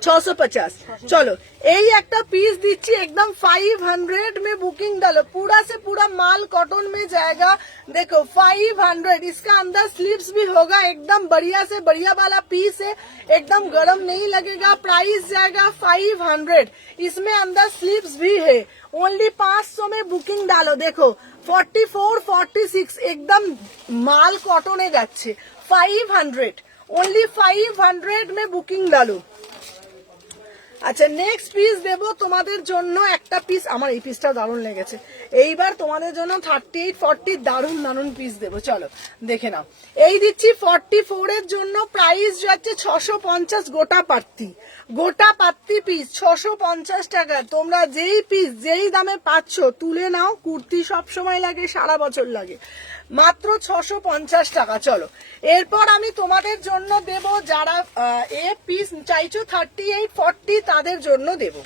650। चलो এই একটা পিস দিচ্ছি একদম 500 में बुकिंग डालो। पूरा से पूरा माल कॉटन में जाएगा, देखो 500। इसका अंदर स्लीव्स भी होगा, एकदम बढ़िया से बढ़िया वाला पीस है, एकदम गर्म नहीं लगेगा। प्राइस जाएगा 500, इसमें अंदर स्लीव्स भी है। ओनली 500 में बुकिंग डालो। देखो 44, 46 एकदम माल कॉटने যাচ্ছে, 500, ओनली 500 में बुकिंग डालो। আচ্ছা নেক্সট পিস দেবো তোমাদের জন্য একটা পিস, আমার এই পিসটা দারুণ লেগেছে। এইবার তোমাদের জন্য 38, 40 দারুণ দারুণ পিস দেবো, চলো দেখে নাও। এই দিচ্ছি 44 এর জন্য, প্রাইস যাচ্ছে 650 গোটা পাত্তি, গোটা পাত্তি পিস 650 টাকা। তোমরা যেই পিস যেই দামে পাচ্ছ তুলে নাও, কুর্তি সব সময় লাগে, সারা বছর লাগে, মাত্র 650 টাকা। চলো এরপর আমি তোমাদের জন্য দেব, যারা এ পিস চাইছো 38-40 তাদের জন্য দেব।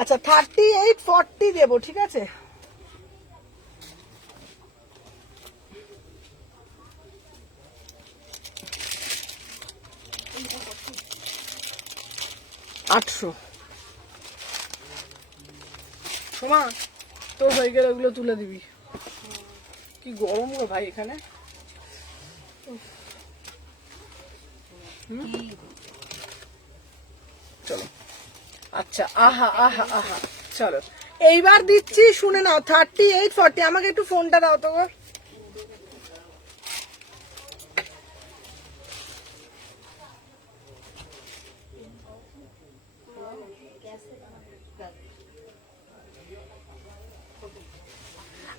আচ্ছা 38-40 দেবো, ঠিক আছে। আটশো সোমা তোর হয়ে গেলে ওগুলো তুলে দিবি। কি গরম গো ভাই এখানে। চলো আচ্ছা, আহা আহা আহা, চলো এইবার দিচ্ছি, শুনে নাও 38-40। আমাকে একটু ফোনটা দাও তো।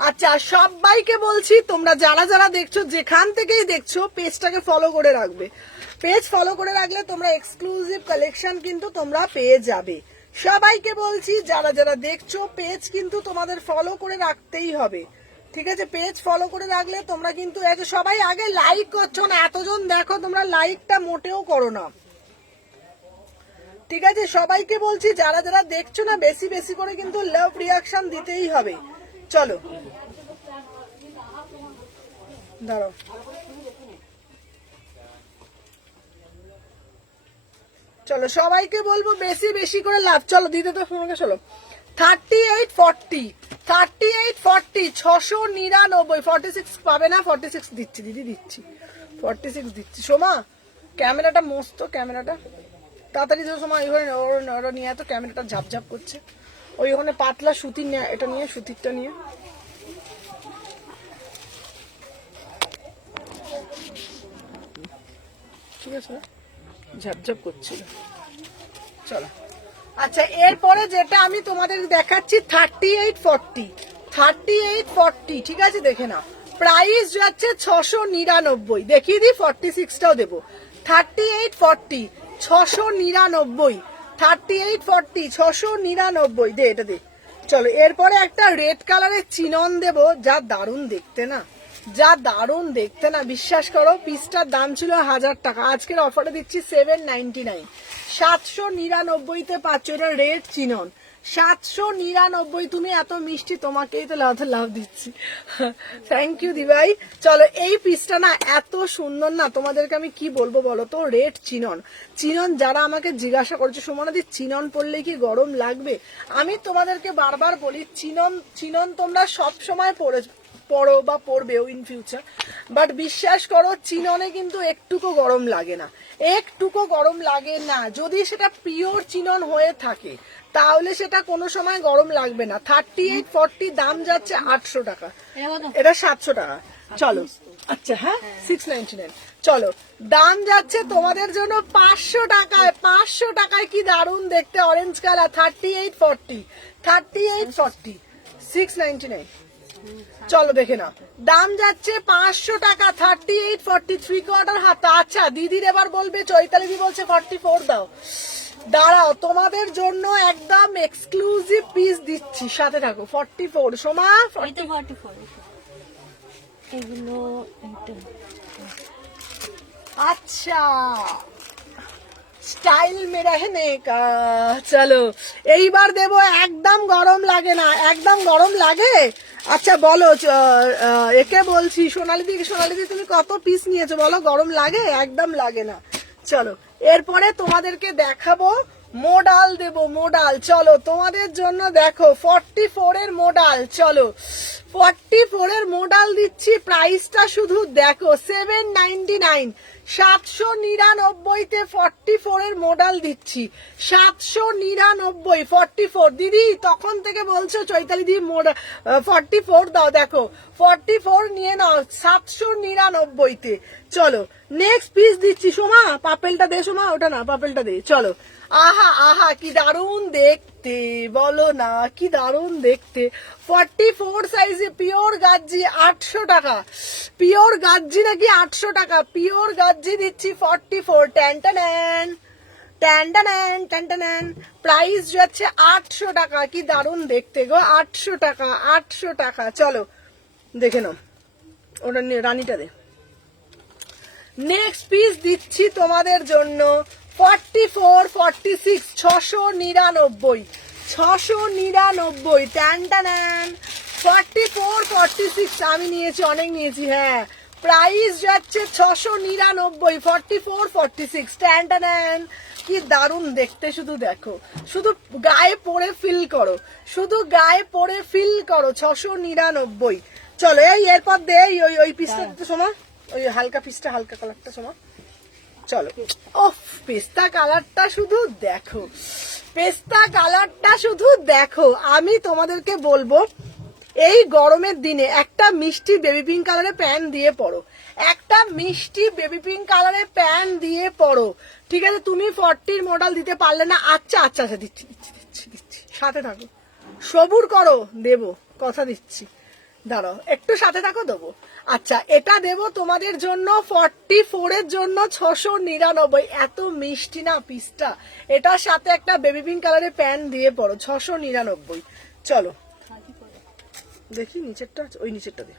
আচ্ছা সবাইকে বলছি, তোমরা যারা যারা দেখছো, যেখান থেকেই দেখছো, পেজটাকে ফলো করে রাখবে। পেজ ফলো করে রাখলে তোমরা এক্সক্লুসিভ কালেকশন কিন্তু তোমরা পেয়ে যাবে। সবাইকে বলছি, যারা যারা দেখছো, পেজ কিন্তু তোমাদের ফলো করে রাখতেই হবে, ঠিক আছে। পেজ ফলো করে রাখলে তোমরা কিন্তু, সবাই আগে লাইক করছো না, এতজন দেখো, তোমরা লাইকটা মোটেও করো না, ঠিক আছে। সবাইকে বলছি, যারা যারা দেখছো না, বেশি বেশি করে কিন্তু লাভ রিয়াকশন দিতেই হবে। চলো দাঁড়াও, চলো সবাইকে বলবো বেশি বেশি করে লাভ। চলো দিতে তো ফোনকে, চলো 38-40 699। 46 পাবে না, 46 দিচ্ছি দিদি, দিচ্ছি 46 দিচ্ছি। সোমা ক্যামেরাটা মস্ত, ক্যামেরাটা তাড়াতাড়ি তো সময় ওরা নিয়ে, এত ক্যামেরাটা ঝাপঝাপ করছে। ওই ওখানে পাতলা সুতির এটা নিয়ে, সুতিরটা নিয়ে। ঠিক আছে, ঝাপঝাপ করছিল। চলো আচ্ছা, এরপরে যেটা আমি তোমাদের দেখাচ্ছি 38-40, ঠিক আছে, দেখে নাও। প্রাইস যাচ্ছে 699, দেখিয়ে দিই 46টাও দেবো। 38-40 699, 38-40 699, দে এটা দে। চলো এরপরে একটা রেড কালারের চিনন দেবো, যা দারুণ দেখতে না, যা দারুণ দেখতে না, বিশ্বাস করো। পিসটার দাম ছিল 1000 টাকা, আজকের অফারে দিচ্ছি 799, 799-তে পাচ্ছ। এটা রেড চিনন, 799। তুমি এত মিষ্টি, তোমাকেই তো লাভ দিচ্ছি, থ্যাংক ইউ দিভাই। চলো এই পিসটা না এত সুন্দর না, তোমাদেরকে আমি কি বলবো বলো তো। রেড চিনন, চিনন যারা আমাকে জিজ্ঞাসা করছে, সুমনাদি চিনন পরলে কি গরম লাগবে, আমি তোমাদেরকে বারবার বলি, চিনন তোমরা সব সময় পরো বা পরবেও ইন ফিউচার, বাট বিশ্বাস করো চিননে কিন্তু একটুকু গরম লাগে না, একটুকু গরম লাগে না। যদি সেটা পিওর চিনন হয়ে থাকে তাহলে সেটা কোনো সময় গরম লাগবে না। 38-40 দাম যাচ্ছে 800 টাকা, এটা 700 টাকা। চলো আচ্ছা, হ্যাঁ 699। চলো দাম যাচ্ছে তোমাদের জন্য 500 টাকায়। 500 টাকায় কি দারুণ দেখতে, অরেঞ্জ কালার। 38-40 699। চলো দেখে নাও, দাম যাচ্ছে 500 টাকা। 38-40 3/4 হাতা। আচ্ছা দিদির এবার বলবে, চৈতালি দি বলছে 44 দাও। দাঁড়াও, তোমাদের জন্য একদম এক্সক্লুসিভ পিস দিচ্ছি, সাথে থাকো। 44 সোমা, 44 এগুলো। अच्छा স্টাইল মেরা হেনে কা। চলো এইবার দেবো, একদম গরম লাগে না, একদম গরম লাগে। আচ্ছা বলো, একে বলছি সোনালি দি তুমি কত পিস নিয়েছো বলো, গরম লাগে? একদম লাগে না। চলো এরপরে তোমাদেরকে দেখাবো মোডাল দেবো, মোডাল। চলো তোমাদের জন্য দেখো 44 এর মোডাল। চলো 44 এর মোডাল দিচ্ছি, প্রাইসটা শুধু দেখো 799, 799-তে 44 এর মোডাল দিচ্ছি, 799 44। দিদি তখন থেকে বলছো চৈতালি দি 44 দাও, দেখো 44 নিয়ে নাও 799-তে। চলো নেক্সট পিস দিচ্ছি। সোমা পাপেলটা দে, সোমা ওটা না, পাপেলটা দে। চলো আহা আহা কি দারুণ দেখতে। দেখতে, বলো না কি দারুণ দেখতে। 44 সাইজে পিওর গাজ্জি 800 টাকা, পিওর গাজ্জি নাকি 800 টাকা, পিওর গাজ্জি দিচ্ছি 44। ট্যান্টানেন ট্যান্টানেন ট্যান্টানেন, প্রাইস যাচ্ছে 800 টাকা। কি দারুণ দেখতে গো, 800 টাকা, 800 টাকা। চলো দেখে নাও, ওটা নিয়ে রানীটা দে। নেক্সট পিস দিচ্ছি তোমাদের জন্য 44 46 699, 699। ট্যান্টানেন 44 46 আমি নিয়েছি, অনেক নিয়েছি। হ্যাঁ, প্রাইস যাচ্ছে 699, 44 46। ট্যান্টানেন, কি দারুণ দেখতে, শুধু দেখো, শুধু গায়ে পরে ফিল করো, শুধু গায়ে পরে ফিল করো। 699। চলো এই এরপর দে ওই ওই পিসটা তো শোনা, ওই হালকা পিসটা, হালকা কালারটা শোনা। চলো, ওফ পেস্তা কালারটা শুধু দেখো, পেস্তা কালারটা শুধু দেখো। আমি তোমাদেরকে বলবো এই গরমের দিনে একটা মিষ্টি বেবি পিঙ্ক কালারের প্যান্ট দিয়ে পরো, একটা মিষ্টি বেবি পিঙ্ক কালারের প্যান্ট দিয়ে পরো। ঠিক আছে, তুমি 40 মডেল দিতে পারলে না, আচ্ছা আচ্ছা আচ্ছা দিচ্ছি দিচ্ছি দিচ্ছি দিচ্ছি, সাথে থাকো, সবুর করো, দেবো, কথা দিচ্ছি, দাঁড়াও একটু সাথে থাকো, দেবো। আচ্ছা, এটা দেবো তোমাদের জন্য 44 এর জন্য 699। এত মিষ্টি না পিসটা, এটার সাথে একটা বেবি পিঙ্ক কালারের প্যান্ট দিয়ে পরো, 699। চলো দেখি নিচেরটা, ওই নিচেরটা দে।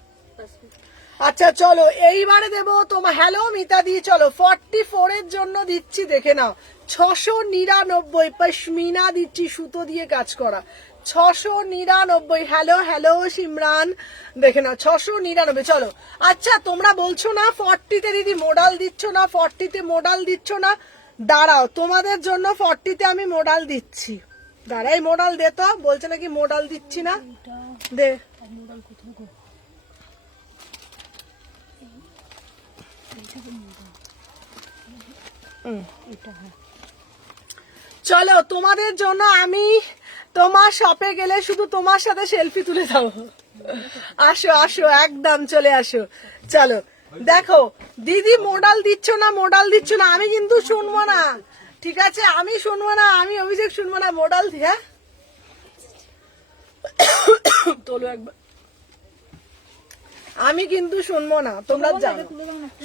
আচ্ছা চলো এইবারে দেবো তোমার, হ্যালো মিতা দি, চলো 44 এর জন্য দিচ্ছি, দেখে নাও 699। পশমিনা দিচ্ছি, সুতো দিয়ে কাজ করা, 699। হ্যালো হ্যালো সিমরান, দেখে নাও 699। চলো, আচ্ছা তোমরা বলছো না 40-তে দিদি মোডাল দিচ্ছ না, 40-তে মোডাল দিচ্ছ না, দাঁড়াও তোমাদের জন্য 40-তে আমি মোডাল দিচ্ছি। দাঁড়াই, মোডাল দে তো, বলছে নাকি মোডাল দিচ্ছি না, দে। চলো তোমাদের জন্য আমি তোমার শপে গেলে শুধু তোমার সাথে সেলফি তুলে দাও। আসো আসো, একদম চলে আসো। চলো দেখো দিদি, মোডাল দিচ্ছ না, মোডাল দিচ্ছ না, আমি কিন্তু শুনবো না, ঠিক আছে, আমি শুনবো না, আমি অভিযোগ শুনবো না, মোডাল হ্যাঁ তোলো একবার, আমি কিন্তু শুনবো না, তোমরা জানো।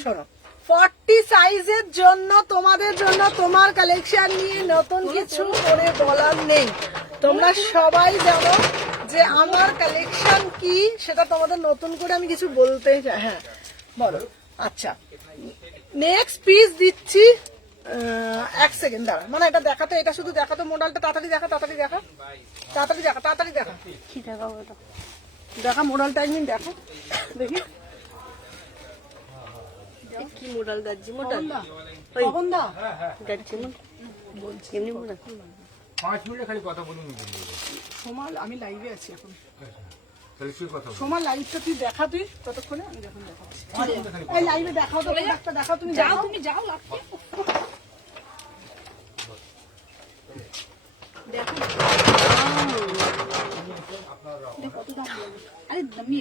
শোনো, 40 সাইজের জন্য তোমাদের জন্য তোমার কালেকশন নিয়ে নতুন কিছু করে বলার নেই, তোমরা সবাই জানো যে আমার কালেকশন কি, সেটা তোমাদের নতুন করে আমি কিছু বলতে চাই। হ্যাঁ বলো। আচ্ছা নেক্সট পিস দিচ্ছি, এক সেকেন্ড দাঁড়া, মানে এটা দেখাতো, এটা শুধু দেখাতো মোডালটা, তাড়াতাড়ি দেখা, তাড়াতাড়ি দেখা, তাড়াতাড়ি দেখা, তাড়াতাড়ি দেখা, কি দেখাবো এটা? দেখা মোডালটা একদিন দেখো, দেখি কি মোডাল গাজ্জি মোডাল, কখন দা গাজ্জি মোডাল এমনি মোডাল। 5 মিনিটে খালি কথা বলুন, সোমাল, আমি লাইভে আছি এখন, তাহলে তুই কথা বল। সোমাল লাইভটা তুই দেখা, তুই ততক্ষণে আমি যখন দেখাচ্ছি, এই লাইভে দেখাও তো, একটা দেখাও, তুমি যাও, তুমি যাও,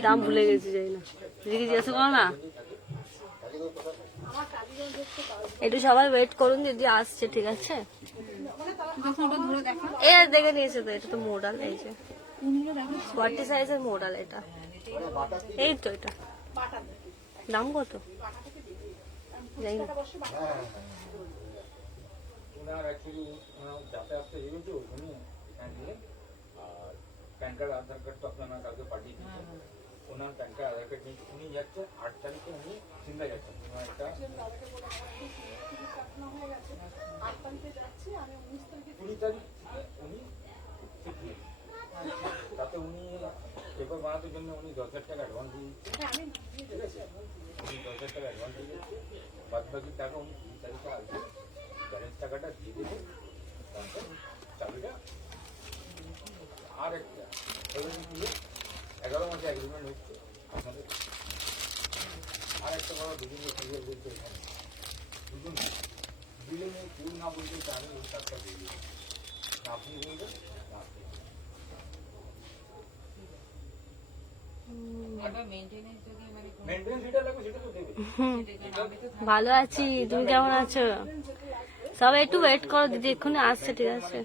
দাম ভুলে গেছি, যাই না, দিদি জিজ্ঞাসা করো না। একটু সবাই ওয়েট করুন, দিদি আসছে, ঠিক আছে। এ দেখে নিয়েছে তো, এটা তো মোডাল, এই যে 40 সাইজের মোডাল, এটা এই তো, এটা দাম কত যাই না। ওনার অ্যাকচুয়ালি যাতায়াতটা এগোচ্ছে, ওখানে এখান দিয়ে, আর প্যান কার্ড আধার কার্ড তো আপনারা কাউকে পাঠিয়ে দিচ্ছেন, ওনার প্যান কার্ড আধার কার্ড নিয়ে উনি যাচ্ছে 8 তারিখে, উনি সিমলা যাচ্ছেন, ওনার একটা 20 তারিখ উনি শিফট নিয়েছেন, তাতে উনি পেপার বানানোর জন্য উনি 10,000 টাকা অ্যাডভান্স দিয়ে দিচ্ছেন, ঠিক আছে, উনি 10,000 টাকা অ্যাডভান্স দিয়ে দিচ্ছেন, বাদ বাকি টাকা উনি 20 তারিখে আসবে, ব্যালেন্স টাকাটা দিয়ে দেবে, তারপর চাবিটা। আর একটা 11 মাসে এগ্রিমেন্ট হচ্ছে আপনাদের, আর একটা বড় দুদিন ক্লিয়ার বলতে, দুজন দিলে কেউ না বলতে চান, ওই টাকা দিয়ে দেবে, আপনি বলবেন না, মেনটেন্স যেটা লাগবে সেটা তো দেবে। ভালো আছি, তুমি কেমন আছো? সবাই একটু ওয়েট করো, দিদি এক্ষুনি আসছে, ঠিক আছে।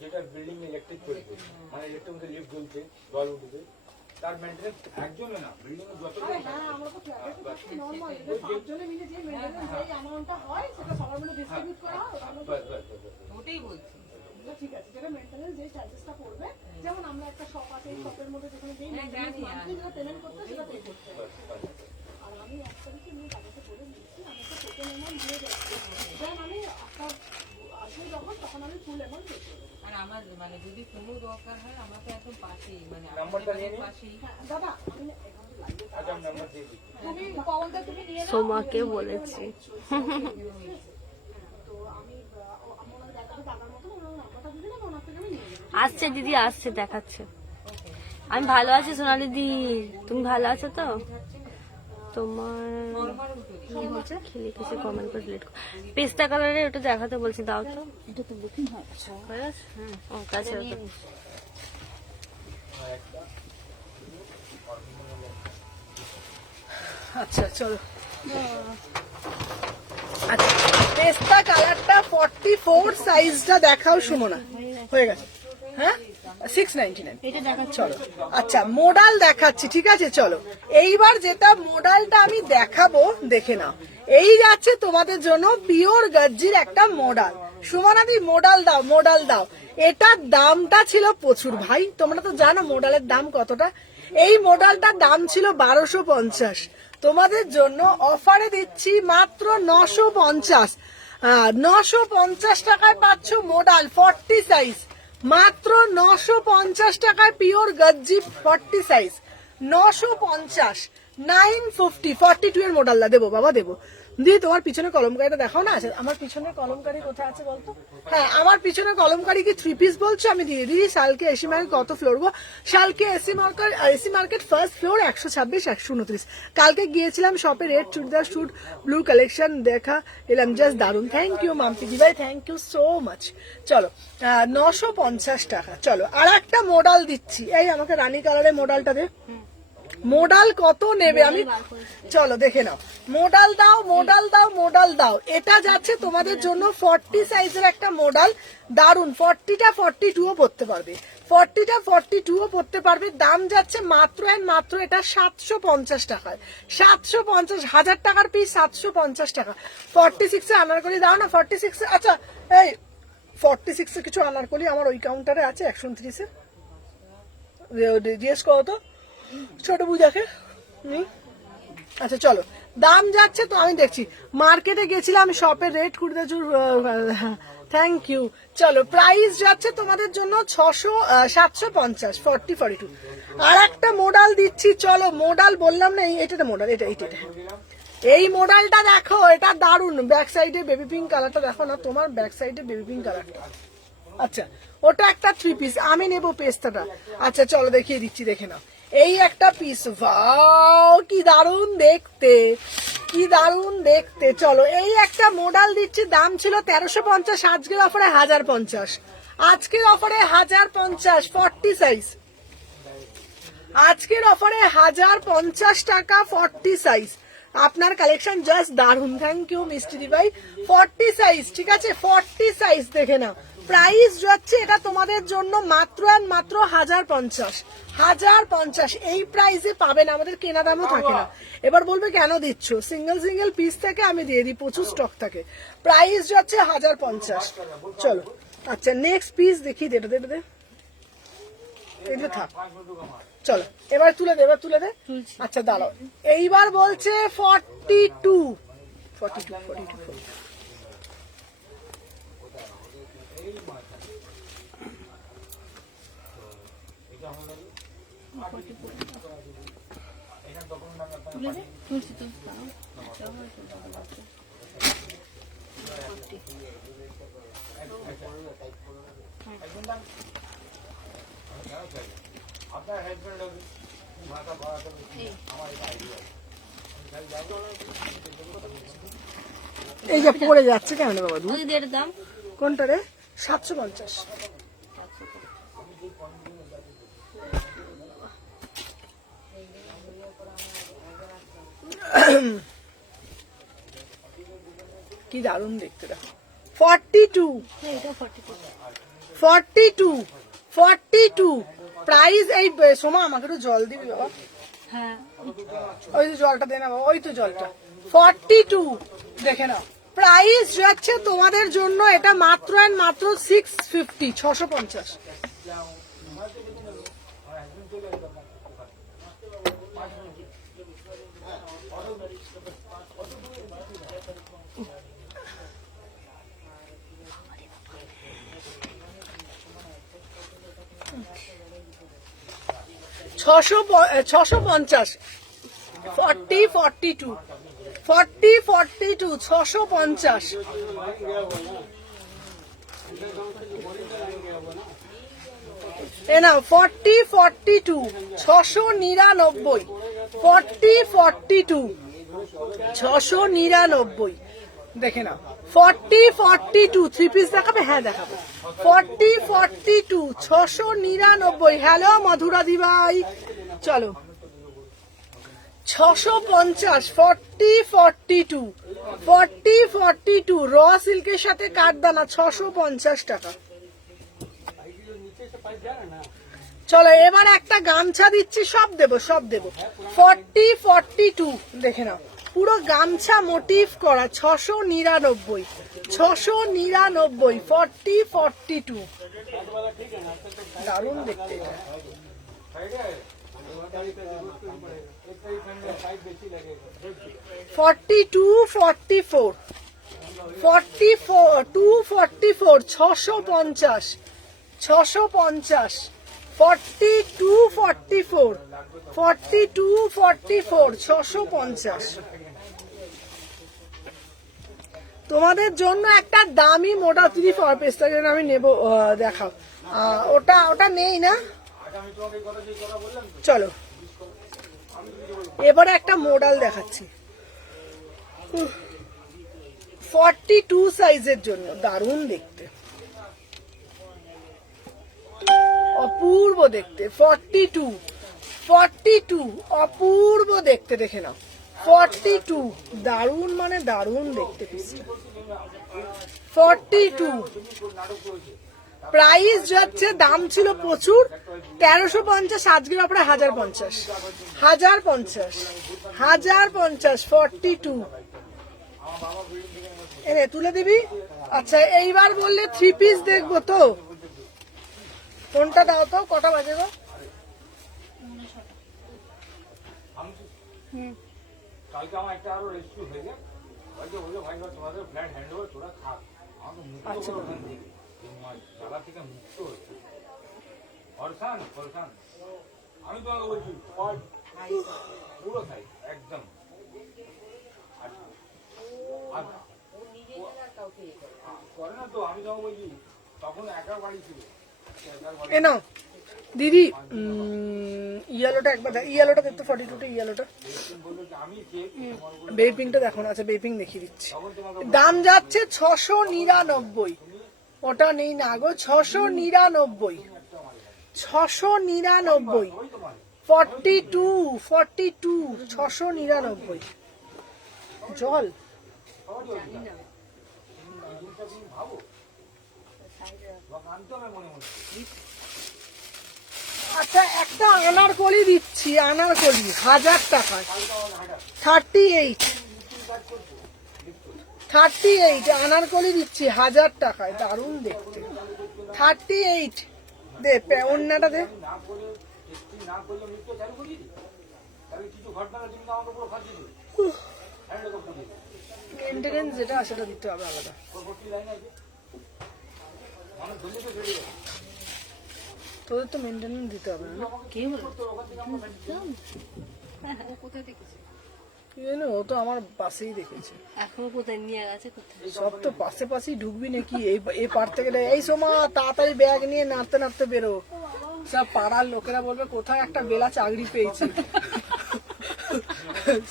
যেটা বিল্ডিং ইলেকট্রিক চলছে, মানে ইলেকট্রিক মধ্যে লিফট জ্বলছে, জল উঠবে, তার মেনটেন্স একজনে না, বিল্ডিং এ যত হ্যাঁ, আমরা তো নরমাল পাঁচজনে মিলে যে মেনটেন্যান্স এই অ্যামাউন্টটা হয় সেটা সবার মিলে ডিস্ট্রিবিউট করা হয় ওটাই বলছি। ঠিক আছে, যেটা মেনটেন্যান্স যে চার্জেসটা পড়বে, যেমন আমরা একটা শপ আছে, এই শপের মধ্যে যেখানে যেই মেনটেন্যান্স মান্থলি যেটা পেমেন্ট করতে হয় সেটা পে করতে হবে। আর আমি 1 তারিখে নিয়ে টাকাটা করে দিচ্ছি, আমি একটা টোকেন অ্যামাউন্ট দিয়ে যাচ্ছি, দেন আমি আপনার আসবে যখন তখন আমি ফুল অ্যামাউন্ট পে করবো। আর আমার মানে যদি কোনো দরকার হয় আমরা তো একদম পাশেই, মানে নাম্বারটা নিয়ে নিন। পাশেই। হ্যাঁ, দাদা আমি এখানে লাইভে আগাম নাম্বার দিয়ে দিচ্ছি। তুমি পাওয়ালটা তুমি নিয়ে নাও, সোমাকে বলেছি তো আমি আমার দেখাতে টাকার মতো ওনার নাম্বারটা দিয়ে দিলাম, ওনার থেকে আমি নিয়ে নেবো। আসছে দিদি, আসছে, দেখাচ্ছে। আমি ভালো আছি সোনালি দি, তুমি ভালো আছো তো? তোমার কি হচ্ছে, কি লিখেছে কমেন্ট করে ডিলিট করো। পেস্তা কালারে ওটা দেখাতে বলছি, দাও তো। এটা তো বুকিং হয়ে গেছে। ও কাছে আচ্ছা চলো, আচ্ছা পেস্তা কালারটা 44 সাইজটা দেখাও সুমনা, হয়ে গেছে। হ্যাঁ 699 এটা দেখাচ্ছে। চলো, আচ্ছা মোডাল দেখাচ্ছি, ঠিক আছে চলো। এইবার যেটা মোডালটা আমি দেখাবো দেখে নাও, এই যাচ্ছে তোমাদের জন্য পিওর গজ্জির একটা মোডাল। সুমনাদি মোডাল দাও, মোডাল দাও। এটার দামটা ছিল প্রচুর ভাই, তোমরা তো জানো মোডালের দাম কতটা। এই মোডালটার দাম ছিল 1250, তোমাদের জন্য অফারে দিচ্ছি মাত্র 950। 950 টাকায় পাচ্ছ মোডাল 40 সাইজ, মাত্র 950 টাকায় পিওর গজ্জি 40 সাইজ, 950, 950, 42 এর মোডালটা দেবো বাবা, দেবো। দিদি তোমার পিছনে কলমকারিটা দেখাও না। আচ্ছা আমার পিছনের কলমকারি কোথায় আছে বলতো? হ্যাঁ আমার পিছনের কলমকারি কি 3 পিস বলছো? আমি দিয়ে দিই। শালকে এসি মার্কেট কত ফ্লোর গো? Salkia AC market first floor 126 129। কালকে গিয়েছিলাম শপে, red churidar suit blue collection দেখা এলাম, জাস্ট দারুন। থ্যাংক ইউ মাম্পি দি ভাই, থ্যাংক ইউ সো মাচ। চলো 950 টাকা। চলো আর একটা মোডাল দিচ্ছি, এই আমাকে রানী কালারের মোডালটা দে। মোডাল কত নেবে আমি, চলো দেখে নাও। মোডাল দাও, মোডাল দাও, মোডাল দাও। এটা যাচ্ছে তোমাদের জন্য 40 সাইজের একটা মোডাল, দারুন। 40টা 42ও পড়তে পারবে, 40টা 42ও পড়তে পারবে। দাম যাচ্ছে মাত্র এন্ড মাত্র এটা 750 টাকায়, 750, 1000 টাকার পিস 750 টাকা। 46 এ আনারকলি দাও না, 46 এ। আচ্ছা এই 46 এ কিছু আনারকলি আমার ওই কাউন্টারে আছে 129 এ, জিজ্ঞেস করো তো ছোট বুঝাকে। আচ্ছা চলো, দাম যাচ্ছে তো আমি দেখছি। মার্কেটে গেছিলাম, শপের রেট কুড়িতে চুর, থ্যাংক ইউ। চলো প্রাইস যাচ্ছে তোমাদের জন্য 750, 40 42। আর একটা মোডাল দিচ্ছি, চলো মোডাল বললাম না, এটা মোডাল, এটা এই মোডালটা দেখো, এটা দারুন। ব্যাক সাইডে বেবি পিঙ্ক কালারটা দেখো না, তোমার ব্যাক সাইডে বেবি পিঙ্ক কালারটা। আচ্ছা ওটা একটা 3 পিস, আমি নেবো পেস্তাটা। আচ্ছা চলো দেখিয়ে দিচ্ছি, দেখে নাও। এই একটা পিস, ওয়াও কি দারুন দেখতে, কি দারুন দেখতে। চলো এই একটা মোডাল দিচ্ছি, দাম ছিল 1350, আজকের অফারে 1050, আজকের অফারে 1050, 40 সাইজ, আজকের অফারে 1050 টাকা 40 সাইজ। আপনার কালেকশন জাস্ট দারুন, থ্যাংক ইউ মিষ্টি দি ভাই। 40 সাইজ, ঠিক আছে 40 সাইজ দেখে নাও। প্রাইস যাচ্ছে এটা তোমাদের জন্য মাত্র এন্ড মাত্র 1050, 1050। এই প্রাইসে পাবেন, আমাদের কেনা দামও থাকে না। এবার বলবে কেন দিচ্ছ, সিঙ্গেল সিঙ্গেল পিস থেকে আমি দিয়ে দিই, প্রচুর স্টক থাকে। প্রাইস যাচ্ছে 1050। চলো আচ্ছা নেক্সট পিস দেখি, এটা দে, এটা থাক। চলো এবার তুলে দে, এবার তুলে দে। আচ্ছা দাঁড়াও, এইবার বলছে 42, 42, 42। আপনার হেল্পের লোক মাথা বাড়াতে আমার এটা আইডিয়া। এই যে পড়ে যাচ্ছে কেন বাবা? দিদি এর দাম কোনটা রে? 750। কি দারুণ দেখতে, দেখো 42, 42 প্রাইস। এই সোমা আমাকে একটু জল দিবি বাবা, হ্যাঁ ওই যে জলটা দে না বাবা, ওই তো জলটা। 42 দেখে নাও, প্রাইস যাচ্ছে তোমাদের জন্য এটা মাত্র এন্ড মাত্র 650, 650। ছশো 650, 40-42, 650। এ নাও 40-42, 699, 40-42, 699 দেখে নাও। 40-42 থ্রি পিস দেখাবে? হ্যাঁ দেখাবো। 40-42, 699। হ্যালো মধুরা দি ভাই, চলো 650, 40-42, 40-42 র সিল্কের সাথে কাঠদানা, 650 টাকা। চলো এবার একটা গামছা দিচ্ছি, সব দেবো 40-42 দেখে নাও, পুরো গামছা মোটিভ করা, 699, 699, 40-42 দারুণ দেখতে এটা। 42-44, 244, 650, 650, 42-44, 42-44, 650। তোমাদের জন্য একটা দামি মোটা 3 পেস্তা যেন আমি নেবো, দেখাও। ওটা নেই না, চলো এবারে একটা মডেল দেখাচ্ছি 42 সাইজের জন্য, দারুণ দেখতে, অপূর্ব দেখতে। 42 অপূর্ব দেখতে, দেখে নাও 42 দারুণ, মানে দারুণ দেখতে পিসটা। 42 প্রাইস যাচ্ছে, দাম ছিল প্রচুর 1350, আজকের আপনার 1050, 1050, 42 এনে তুলে দিবি। আচ্ছা এইবার বললে 3 পিস দেখবো তো, ফোনটা দাও তো, কটা বাজে গো? কালকে আমার একটা আরো রেস্কিউ হয়ে যায়, বলছে ভাই তোমাদের ফ্ল্যাট হ্যান্ড ওভার, তোরা থাক, আমাকে মুক্ত করো ওখান থেকে, জ্বালা থেকে মুক্ত হচ্ছে। ফরসান আমি তোমাকে বলছি পুরো সাইজ একদম। করে না তো, আমি তোমাকে বলছি তখন একা বাড়ি ছিল। এ নাও দিদি, ইয়েলোটা একবার ইয়েলোটা দেখতে, 42টা ইয়েলোটা, বেবি পিঙ্কটা দেখো না। আচ্ছা বেবি পিঙ্ক দেখিয়ে দিচ্ছি, দাম যাচ্ছে 699, ওটা নেই না গো, 699, 699, 42, 699 জল। আচ্ছা একটা আনারকলি দিচ্ছি, আনারকলি 1000 টাকায়, 38 আনারকলি দিচ্ছি 1000 টাকায়, দারুণ দেখতে। 38 দে, অন্যটা দে। মেনটেনেন্স যেটা সেটা দিতে হবে আলাদা। তোদের তো মেনটেনেন্স দিতে হবে না? কি বলো? জানো, ও তো আমার পাশেই দেখেছে। এখন কোথায় নিয়ে গেছে, কোথায়? সব তো পাশে পাশেই ঢুকবি নাকি? এই পারতে গেলে এই সময় তাড়াতাড়ি ব্যাগ নিয়ে নাড়তে নাড়তে বেরো, সব পাড়ার লোকেরা বলবে কোথায় একটা বেলা চাকরি পেয়েছে।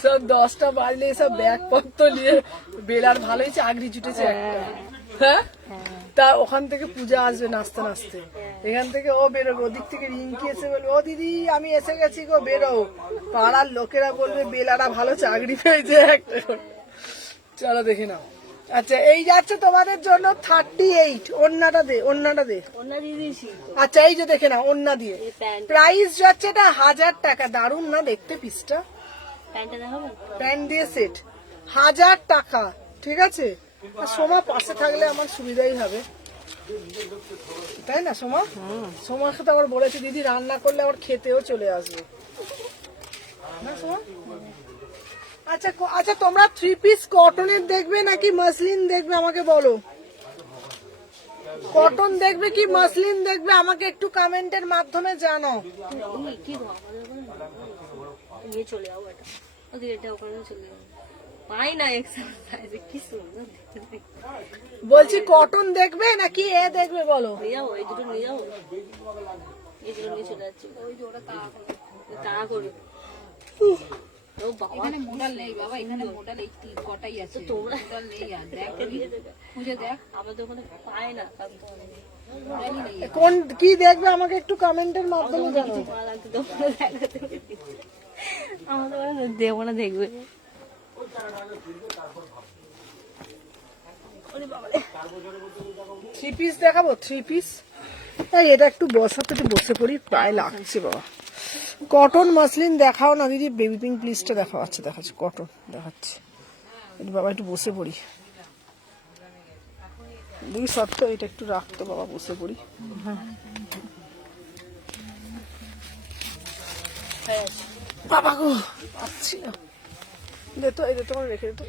সব 10টা বাজলে সব ব্যাগ পত্র নিয়ে, বেলার ভালোই চাকরি জুটেছে একটা। হ্যাঁ, তা ওখান থেকে পূজা আসবে নাচতে নাচতে, এখান থেকে ও বেরোবে, ওদিক থেকে রিঙ্কি এসে বলবে ও দিদি আমি এসে গেছি গো, বেরো। পাড়ার লোকেরা বলবে বেলারা ভালো চাকরি পেয়েছে একটা। চলো দেখে নাও, আচ্ছা এই যাচ্ছে তোমাদের জন্য 38। ওন্নাটা দে, ওন্নাটা দে। ওনা দিয়ে দিয়েছি আচ্ছা এই যে দেখে না, ওন্না দিয়ে। এই প্যান্ট, প্রাইস যাচ্ছে এটা 1000 টাকা। দারুন না দেখতে পিসটা? প্যান্টটা দেখাবো? প্যান্ট দিয়ে সেট 1000 টাকা, ঠিক আছে? আর সোমা পাশে থাকলে আমার সুবিধাই হবে, তাই না সোমা? সোমার সাথে আবার বলেছে দিদি রান্না করলে আবার খেতেও চলে আসবে, না সোমা? আচ্ছা আচ্ছা তোমরা 3 পিস কটনের দেখবে নাকি মাসলিন দেখবে আমাকে বলো। কটন দেখবে কি মাসলিন দেখবে আমাকে একটু কমেন্টের মাধ্যমে জানাও। তুমি কি গো আমাদের ওখানে নিয়ে চলে যাও, এটা ওদের এটা ওখানে চলে যাও, পাই না এক্সারসাইজ কি সুন্দর দেখতে। বলছি কটন দেখবে নাকি এ দেখবে বলো। নিয়ে যাও, এই দুটো নিয়ে যাও, এই দুটো নিয়ে চলে যাচ্ছি। ওই যে ওরা তাড়া করবে। ও বাবা, এখানে মোডাল নেই বাবা, এখানে মোডাল এই কটাই আছে, তোমরা মোডাল নেই। আর দেখ খুঁজে দেখ, আমাদের ওখানে পায় না, কারণ তো অনেক মোডালই নেই। কোন কি দেখবে আমাকে একটু কমেন্টের মাধ্যমে জানাও। কিছু ভালো লাগছে তোমরা দেখাতে, আমাদের ওখানে দেবো না, দেখবে। ওরে বাবা রে। 3 পিস দেখাবো, 3 পিস। এই এটা একটু বসাতে, একটু বসে পড়ি, প্রায় লাগছে বাবা। কটন মাসলিন দেখাও না দিদি, বেবি পিঙ্ক প্লিজটা দেখাও। আচ্ছা দেখাচ্ছি, কটন দেখাচ্ছি। একটু বাবা একটু বসে পড়ি, দুই শর্ত এটা একটু রাখতো বাবা, বসে পড়ি। বাবা গো পাচ্ছি না, দে তো, এই দে তোমার রেখে দে তো।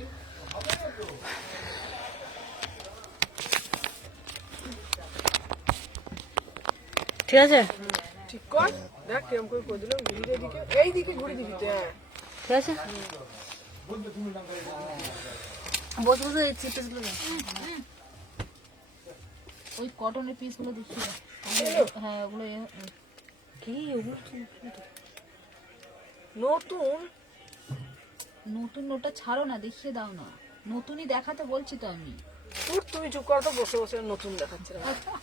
ঠিক আছে, ঠিক কর, দেখ কিরম করে করে দিলাম। ঘুরি এদিকে, এইদিকে ঘুরে দিবি তো। হ্যাঁ ঠিক আছে, বসে বসে চিপস গুলো ওই কটনের পিস গুলো দেখি। হ্যাঁ ওগুলো কি ওগুলো নতুন। নতুন, ওটা ছাড়ো না, দেখিয়ে দাও না। নতুনই দেখাতে বলছি তো আমি। তুমি চুপ করো তো, বসে বসে নতুন দেখাচ্ছে না।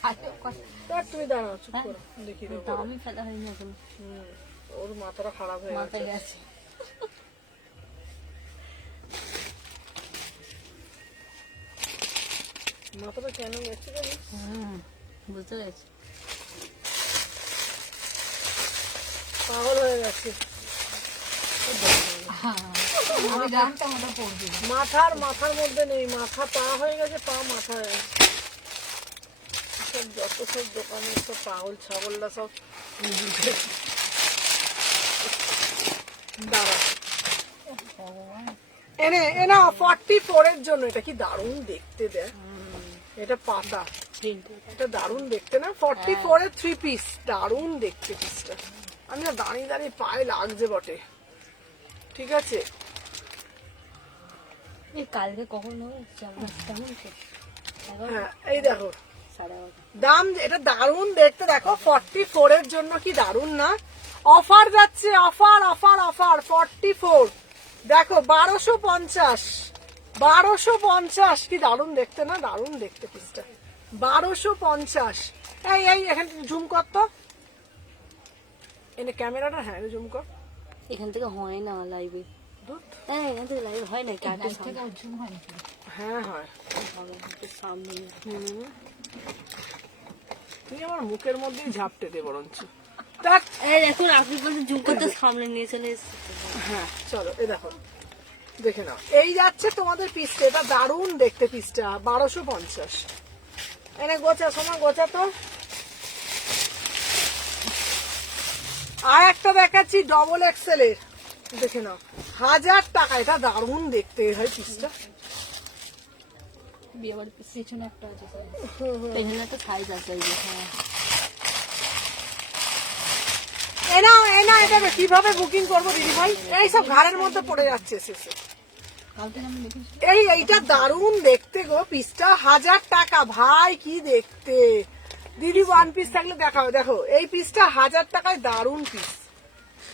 আরে কথা- দেখ তুমি দাঁড়াও, চুপ করো, দেখি দেবো। দামই ফেলা হয়নি এখন, ওর মাথাটা খারাপ হয়ে গেছে। মাথায় গেছে। মাথাটা কেন গেছে জানি, বুঝতে পেরেছি। পাগল হয়ে গেছে। আমি জানতাম ওটা পড়বে। মাথার মধ্যে নেই, মাথা পা হয়ে গেছে, পা মাথা হয়ে গেছে। সব যত সব দোকানে সব পাগল ছাগলরা সব দাঁড়া এনে এনা 44 এর জন্য। এটা কি দারুণ দেখতে, দেখ এটা পাতা, এটা দারুণ দেখতে না? 44 এর 3 পিস, দারুণ দেখতে পিসটা। আমি না দাঁড়িয়ে দাঁড়িয়ে পায়ে লাগছে বটে, ঠিক আছে? এই কালকে কখন হবে কেমন? হ্যাঁ এই দেখো 11:30। দাম, এটা দারুণ দেখতে। দেখো 44 এর জন্য কি দারুণ না? অফার যাচ্ছে, অফার অফার অফার। 44 দেখো 1250, 1250 কি দারুণ দেখতে না? দারুণ দেখতে পিসটা, 1250। এই এই এখানে জুম কর তো, এনে ক্যামেরাটা। হ্যাঁ জুম কর। এখান থেকে হয় না লাইভে, ধুৎ। হ্যাঁ এখান থেকে লাইভ হয় না, কাটে লাইট থেকে ওর জন্য হয় নাকি? হ্যাঁ হয়। সামনে। তুই আমার মুখের মধ্যেই ঝাপটে দে বরঞ্চ। দেখ এই দেখুন আপনি বলছেন জুম করতে, সামনে নিয়ে চলে এসেছে। হ্যাঁ চলো এই দেখো, দেখে নাও। এই যাচ্ছে তোমাদের পিসটা, এটা দারুণ দেখতে পিসটা, 1250। এনে গোছা, সময় গোছা তো। আর একটা দেখাচ্ছি ডবল এক্সেল এর, দেখে নাও, 1000 টাকা। এটা দারুণ দেখতে হয় পিসটা। বিয়ে বাড়ির পেছনে একটা আছে স্যার। এখানে একটা সাইজ আছে, এই যে, হ্যাঁ। এনা এনা এটা কিভাবে বুকিং করবো দিদি ভাই? এই সব ঘাড়ের মধ্যে পড়ে যাচ্ছে শেষে। কালকে আমি দেখেছি। এইটা দারুণ দেখতে গো, পিসটা 1000 টাকা। ভাই কি দেখতে দিদি, 1 পিস থাকলে দেখাও। দেখো এই পিসটা 1000 টাকায়, দারুণ পিস।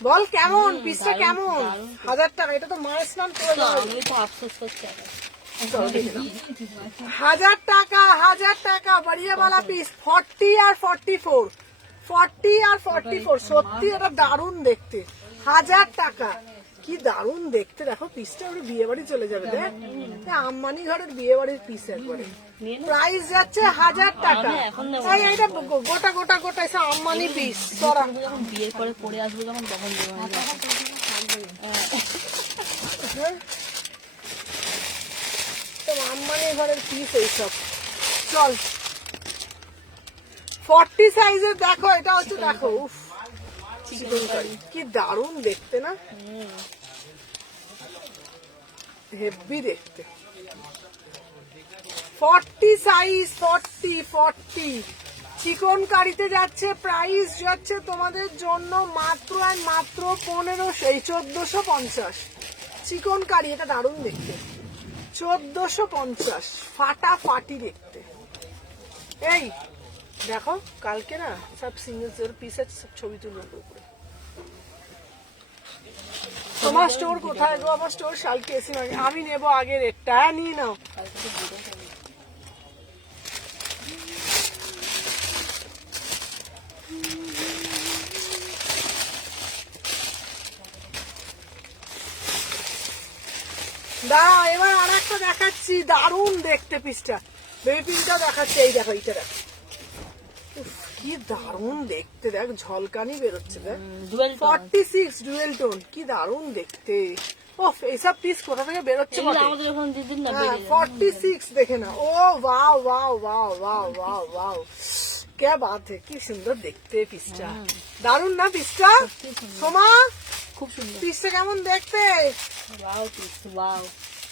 বল কেমন পিসটা, কেমন? 1000 টাকা। এটা তো মায়ের স্নান করে তো দাও। আমি তো আফসোস করছি এখন। 1000 টাকা, 1000 টাকা বাড়িয়ে वाला পিস। 40 আর 44, 40 আর 44। সত্যি এটা দারুণ দেখতে, 1000 টাকা। কি দারুণ দেখতে, দেখো পিসটা ওর বিয়ে বাড়ি চলে যাবে দেখ, আম্বানি ঘরের বিয়ে বাড়ির পিস একবারে। প্রাইস যাচ্ছে 1000 টাকা। এই এইটা গোটা গোটা গোটা এসে আম্বানি পিস তোরা যখন বিয়ের পরে পরে আসবো যখন তখন দেবো আমি। তো আম্বানি ঘরের পিস এইসব। চল 40 সাইজের দেখো, এটা হচ্ছে দেখো, উফ চিকন কারি কি দারুণ দেখতে না, হেভি দেখতে। 40 সাইজ, 40 চিকন কারিতে যাচ্ছে। প্রাইস যাচ্ছে তোমাদের জন্য মাত্র আর মাত্র 1450। চিকন কারি, এটা দারুণ দেখতে, 1450, ফাটাফাটি দেখতে। এই দেখো কালকে না সব সিঙ্গেল পিস আছে, সব ছবি তুলবো উপরে। তোমার স্টোর কোথায় গো? আমার স্টোর শালকে এসে আমি নেবো আগের রেটটা, নিয়ে নাও। দাঁড়াও, এবার আর একটা দেখাচ্ছি, দারুণ দেখতে পিসটা, বেবি পিনটা দেখাচ্ছে। এই দেখো, এইটা দেখো, উফ, কি দারুণ দেখতে, দেখ ঝলকানি বেরোচ্ছে দেখ। 46 ডুয়েল টোন, কি দারুণ দেখতে। ওফ, এইসব পিস কোথা থেকে বেরোচ্ছে বটে। আমাদের ওখানে দিদিন না 46 দেখে না। ও wow wow wow wow wow wow, কে বাত হে, কি সুন্দর দেখতে পিসটা, দারুণ না পিসটা। সোমা খুব সুন্দর পিসটা কেমন দেখতে? Wow piece wow.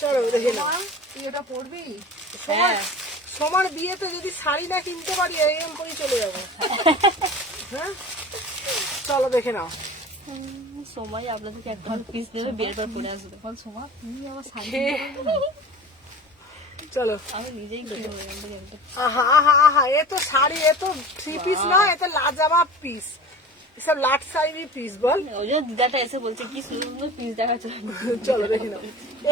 চলো দেখে না। তুই ওটা পরবি? হ্যাঁ সোমার বিয়েতে যদি শাড়ি না কিনতে পারি এরকম করে চলে যাবো। হ্যাঁ চলো দেখে নাও। সময় আপনাদেরকে একটা পিস দেবে, বিয়ের পর পরে আসবে। বল সোমা, তুমি আবার শাড়ি চলো, আমি নিজেই করতে পারি। আহা আহা আহা, এ তো শাড়ি, এ তো 3 পিস না, এ তো লাজবাব পিস, এসব লাট সাইজি পিস বল। ওই জন্য দিদাটা এসে বলছে কি সুন্দর পিস দেখাচ্ছে। চলো দেখে নাও,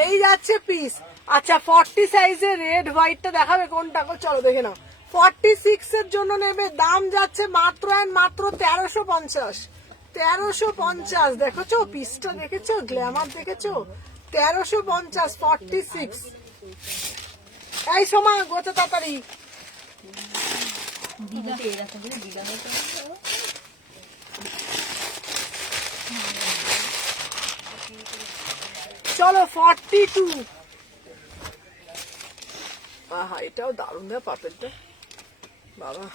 এই যাচ্ছে পিস। আচ্ছা 40 সাইজের রেড হোয়াইটটা দেখাবে কোনটা গো? চলো দেখে নাও। 46 এর জন্য নেবে, দাম যাচ্ছে মাত্র এন্ড মাত্র 1350। 1350 দেখেছো পিসটা, দেখেছো গ্ল্যামার, দেখেছো 1350 46। এই সময় গোছে তাড়াতাড়ি। দিদাকে এরকম করে দিদা হতো। চলো 42। আহা, এটাও দারুণ দেয় পাপেরটা, বাবা।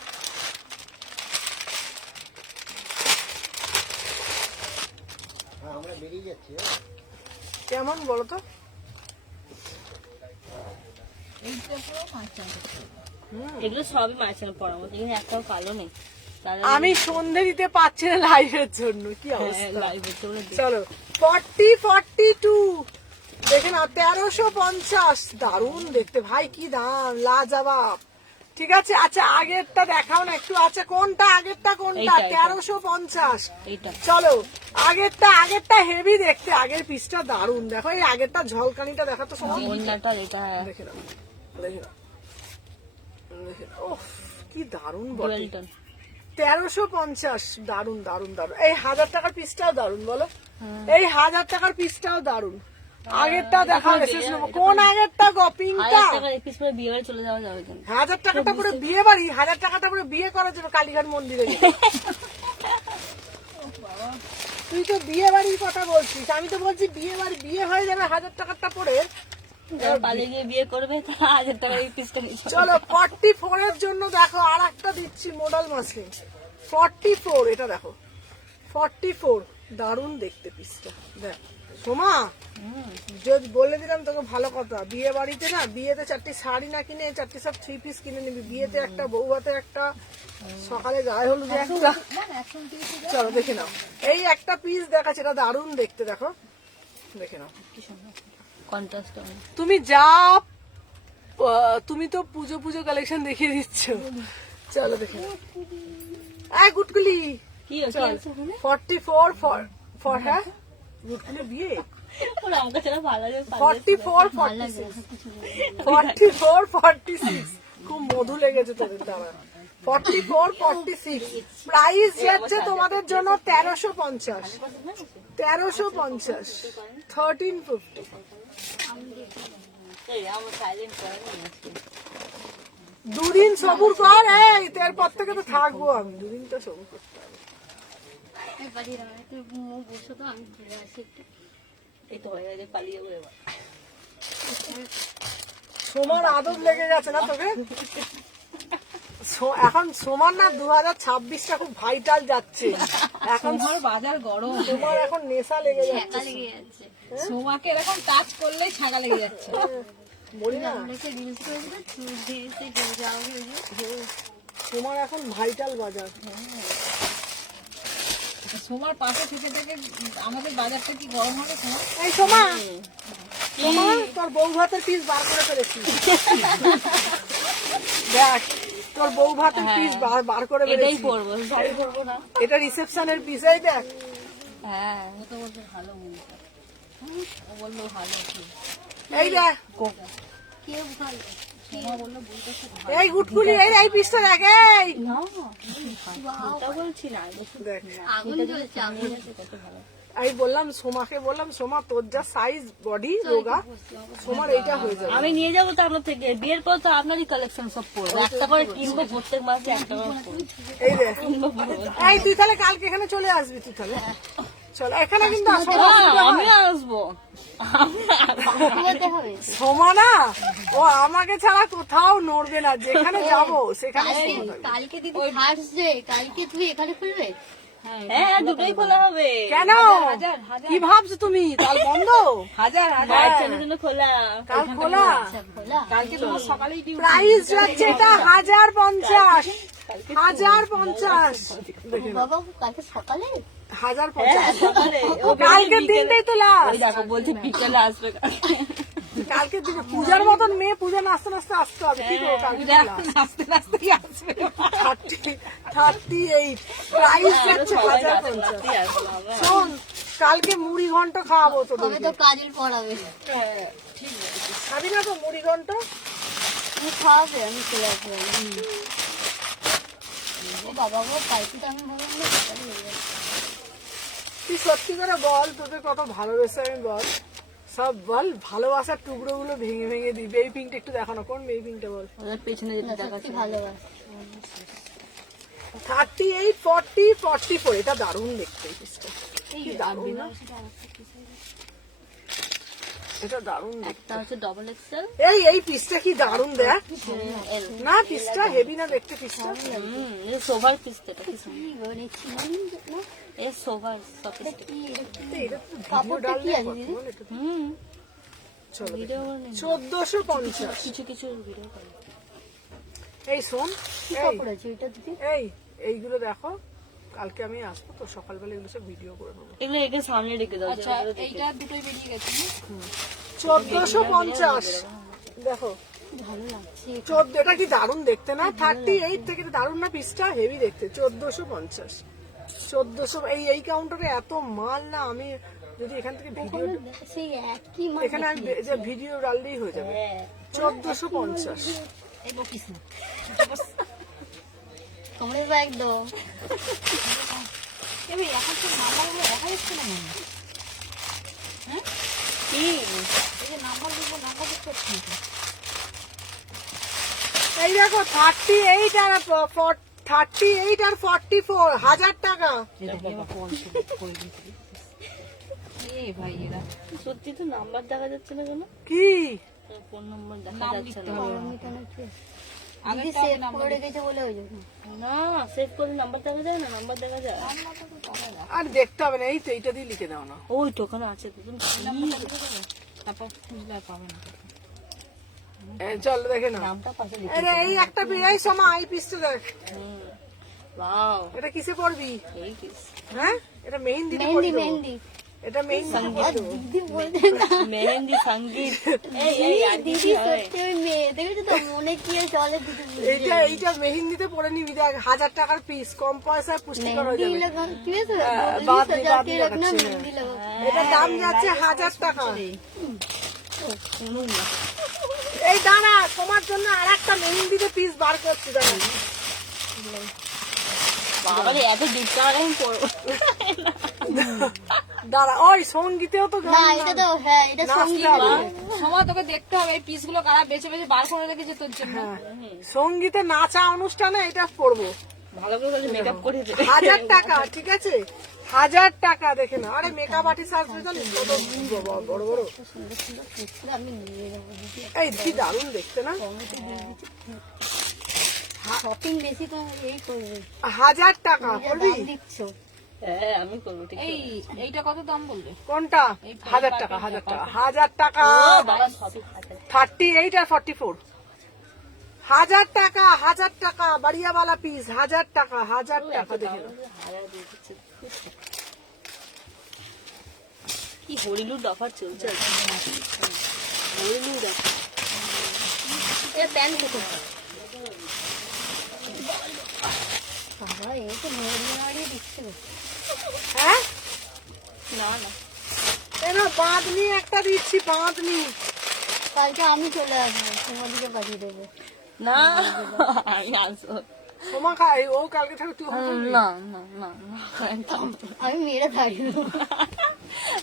কেমন বলো তো? এইটা পুরো 5 টাকা। এগুলো সবই মায়ের সঙ্গে পড়াবো, এখানে একটাও কালো নেই। আমি সন্ধে দিতে পারছি না লাইভের জন্য, কি অবস্থা। লাইভ হচ্ছে বলে চলো 42 দেখে না, 1350, দারুণ দেখতে ভাই, কি দাম, লাজবাব। ঠিক আছে, আচ্ছা আগেরটা দেখাও না একটু। আচ্ছা কোনটা আগেরটা, কোনটা? এইটা, এইটা। 1350। এইটা চলো আগেরটা হেভি দেখতে, আগের পিসটা দারুণ। দেখো এই আগেরটা ঝলকানিটা দেখাতো সময়, অন্যটা এটা দেখে নাও, দেখে নাও, দেখে নাও। ওহ, কি দারুণ বটে। ডুয়েলটন 1350, দারুণ দারুণ দারুণ। এই 1000 টাকার পিসটাও দারুণ বলো, এই 1000 টাকার পিসটাও দারুণ। আগেরটা দেখা শেষ নেবো, কোন আগেরটা গো? পিঙ্কটা। 1000 টাকা এক পিস পরে বিয়ে বাড়ি চলে যাওয়া যাবে কেন? 1000 টাকাটা পুরো বিয়ে বাড়ি, 1000 টাকাটা পুরো বিয়ে করার জন্য কালীঘাট মন্দিরে গিয়ে। তুই তো বিয়ে বাড়ির কথা বলছিস, আমি তো বলছি বিয়ে বাড়ি, বিয়ে হয়ে যাবে 1000 টাকাটা পরে। যারা পালিয়ে গিয়ে বিয়ে করবে তারা 1000 টাকার এই পিসটা নিয়ে যাবে। চলো 44 এর জন্য দেখো আর একটা দিচ্ছি, মডেল মাসলিন 44, এটা দেখো 44, দারুণ দেখতে পিসটা। দেখ সোমা, যদি বলে দিলাম তোকে ভালো কথা, বিয়ে বাড়িতে না, বিয়েতে 4টি শাড়ি না কিনে 4টি সব 3 পিস কিনে নিবি। বিয়েতে একটা, বউ হাতে একটা, সকালে গায়ে হলুদে একটা। চলো দেখে নাও, এই একটা পিস দেখাচ্ছে, এটা দারুণ দেখতে, দেখো দেখে নাও। কন্ট্রাস্ট তুমি যা, তুমি তো পুজো পুজো কালেকশন দেখিয়ে দিচ্ছ। চলো দেখে নাও। এই গুটগুলি কি চল, আছে ওখানে? 44 ফর হ্যাঁ, গুটগুলি বিয়ে ওরা আমাকে ছাড়া ভালো লাগে। 44 46, খুব মধু লেগেছে তোদের দ্বারা। 44 46 প্রাইস যাচ্ছে তোমাদের জন্য 1350। 1350, 1350। এই আমার সাইলেন্ট করে নি আজকে। দুদিন সবুর কর, এই এরপর থেকে তো থাকবো আমি, দুদিন তো সবুর করতে হবে। বসো তো, আমি ঘুরে আসি একটু। এই তো হয়ে গেছে, পালিয়ে যাবো এবার। সোমার আদর লেগে গেছে না তোকে? এখন সোমার না 2026টা খুব ভাইটাল যাচ্ছে, এখন সোমার বাজার গরম, সোমার এখন নেশা লেগে যাচ্ছে। লেগে যাচ্ছে। সোমাকে এরকম টাচ করলেই ছাগা লেগে যাচ্ছে। বলি না অনেকে রিলস করেছিল, দিয়েছে যাও সোমার এখন ভাইটাল বাজার। সোমার পাশে থেকে থেকে আমাদের বাজারটা কি গরম হবে সোমা? এই সোমা, সোমা তোর বউ ভাতের পিস বার করে ফেলেছি। দেখ তোর বউ ভাতের পিস বার করে এটাই ফেলেছি। পরবো, শাড়ি পরবো না। এটা রিসেপশনের পিস, এই দেখ। হ্যাঁ, ও তো বলছে ভালো বলছে, ও বললো ভালো কি, এই দেখ, কেউ ভালো সোমা বললো বলতেছে এই গুটকুলি, এই পিসটা দেখ, এই না, ওটা বলছি না, দেখ। আগুন জ্বলছে, আগুন কত ভালো। আমি বললাম সোমাকে, বললাম সোমা তোর যা সাইজ বডি রোগা, সোমার এইটা হয়ে যাবে। আমি নিয়ে যাবো তো আপনার থেকে, বিয়ের পর তো আপনারই কালেকশন সব পড়বো, একটা করে কিনবো প্রত্যেক মাসে, একটা করে পরবো। এই দেখ, কিনবো পরবো। এই তুই তাহলে কালকে এখানে চলে আসবি, তুই তাহলে চল এখানে কিন্তু আসো। আমি আসবো, সোমা না, ও আমাকে ছাড়া কোথাও নড়বে না, যেখানে যাবো সেখানে সোমা থাকবে। কালকে দিদি থার্সডে, কালকে তুই এখানে খুলবে? হ্যাঁ দুটোই খোলা হবে। কেন কি ভাবছো তুমি, কাল বন্ধ? হাজার হাজার মায়ের ছেলের জন্য খোলা। কাল খোলা। খোলা? কালকে তোমার সকালেই ডিউটি। প্রাইস যাচ্ছে এটা 1050, 1050 দেখে নাও, বাবা কালকে সকালে? 1050। সকালে ও কালকের দিনটাই তো ওই লাস্ট, দেখো বলছে বিকেলে আসবে। কালকের দিনে পূজার মতন মেয়ে পূজা নাচতে নাচতে আসতে হবে, ঠিক আছে? কালকে আস্তে আস্তেই আসবে। 38 প্রাইস যাচ্ছে 1050। শোন কালকে মুড়ি ঘন্ট খাওয়াবো তবে তোদের, তো কাজল পড়াবে। খাবি না তো মুড়ি ঘন্ট? তুমি খাওয়াবে, আমি চলে আসবো। ও বাবা গো, কালকে তো আমি বললাম না সকালে হয়ে যাবে। তুই সত্যি করে বল, তোকে কত ভালোবেসে আমি বল, সব বল, ভালোবাসার টুকরো গুলো ভেঙে ভেঙে দিই। বেবি পিঙ্কটা একটু দেখানো, কোন বেবি পিঙ্কটা বল? ওদের পেছনে যেতে সত্যি দেখাচ্ছে। ভালোবাসে। 38, 40, 44, এটা দারুণ দেখতে এই পিসটা, কি দারুণ না? এটা দারুণ দেখতে। একটা হচ্ছে ডবল এক্সেল। এই পিসটা কি দারুণ দেখ না, পিসটা হেভি না দেখতে পিসটা? এটা সোভার পিস, এটা কি মানে চিনি না? এই সোভার সফিস। কি এটা? এটা তো ভিডিও কাপড়টা কি ডাললে আছে কথা দিদি? বল একটু। চলো ভিডিও 1450। কিছু কিছু ভিডিও করে। এই শোন, কি এই কাপড় আছে এটা দিদি? এইগুলো দেখো, কালকে আমি আসবো তো সকালবেলা এগুলো সব ভিডিও করে নেবো। এগুলো একে সামনে রেখে দাও। আচ্ছা এইটা দুটোই বেরিয়ে গেছে না? 1450 দেখো, ভালো লাগছে। 14, এটা কি দারুণ দেখতে না? 38 থেকে দারুণ না পিসটা, হেভি দেখতে। 1450, 1400। এই কাউন্টারে এত মাল না, আমি যদি এখান থেকে ভিডিও, সেই একই মানে এখানে আমি যে ভিডিও ডাললেই হয়ে যাবে। 1450। এই বকিস না। তোমরা ব্যাগ দাও। এবার এখন তো নাম্বারগুলো দেখা যাচ্ছে না মনে হয়। কি এই যে নাম্বারগুলো নাম্বার দেখতে পাচ্ছি না। এই দেখো 38 আর 44, 1000 টাকা। এ ভাই এরা সত্যি তো নাম্বার দেখা যাচ্ছে না কেন? কি ফোন নম্বর দেখা নাম যাচ্ছে লিখতে না। হবে। দিদি আগেরটা সেভ নাম্বার করে রেখেছে বলে ওই জন্য। না সেভ করে নাম্বার দেখা যায় না, নাম্বার দেখা যায়। আর দেখতে হবে না, এই তো এইটা দিয়ে লিখে দাও না। ওই তো ওখানে আছে তো, তুমি তারপর খুঁজলে আর পাবে না। চল দেখে না, নামটা পাশে লিখে। এই একটা বিরাই সময় এই পিসটা দেখ, ওয়াও, এটা কিসে পড়বি? এই কিস হ্যাঁ এটা মেহেন্দিতে মেহেন্দি পড়বি তো। মেহেন্দি এটা মেহেন্দি। দিদি বলছে না। মেহেন্দি সঙ্গীত। এই এই আর দিদি সত্যি ওই মেয়ে দেখেছো তো মনে কি চলে দিদি বুঝে। এইটা মেহেন্দিতে পরে নিবি দেখ, 1000 টাকার পিস, কম পয়সায় পুষ্টিকর হয়ে মেহেন্দি যাবে। লাগান কি হয়েছে? বাদ দি, সজা বাদ के দি रखना লাগাচ্ছি, मेहंदी लगा। এটা দাম যাচ্ছে 1000 টাকা। এই দাঁড়া, তোমার জন্য আর একটা মেহেন্দিতে পিস বার করছি দাঁড়া। বাবারে এত 2 টাকা আমি পড়বো। দাঁড়া, ওই সঙ্গীতেও তো গান না এটা তো হ্যাঁ এটা নাচতে সঙ্গীত হবে। সময় তোকে দেখতে হবে এই পিসগুলো কারা বেছে বেছে বার করে রেখেছে তোর জন্য। হ্যাঁ, সঙ্গীতে নাচা অনুষ্ঠানে এটা পড়বো। ভালো করে মেকআপ করে দে। 1000 টাকা, ঠিক আছে, 1000 টাকা। দেখে না, আরে মেকআপ আর্টিস্ট আসবে জানিস কত বড় বড়। আমি নিয়ে যাবো দিদি। এই কি দারুণ দেখতে না। শপিং বেশি তো এই করবে 1000 টাকা যা করবি? দাম দিচ্ছ হ্যাঁ আমি করবো, ঠিক আছে। এইটা কত দাম বলবে? কোনটা? 1000 টাকা, 1000 টাকা, 1000 টাকা। বাবা সবই খাতে। 38 আর 44, 1000 টাকা, 1000 টাকা। বাড়িয়াওয়ালা পিস 1000 টাকা, 1000 টাকা। দেখে নাও। কি হরিলুড অফার চলছে। হরিলুড অফার। এটা প্যান্ট কোথায়? বাবা এই তো নড়িয়ে দিচ্ছে হ্যাঁ, না না, কেন বাঁধনি একটা দিচ্ছি, বাঁধনি। কালকে আমি চলে আসবো তোমাদেরকে পাঠিয়ে দেবো না আমি আসবো। সোমা খাই, ও কালকে থাকবে, তুই ওখানে থাকবি? না না না না, আমি মেরে থাকি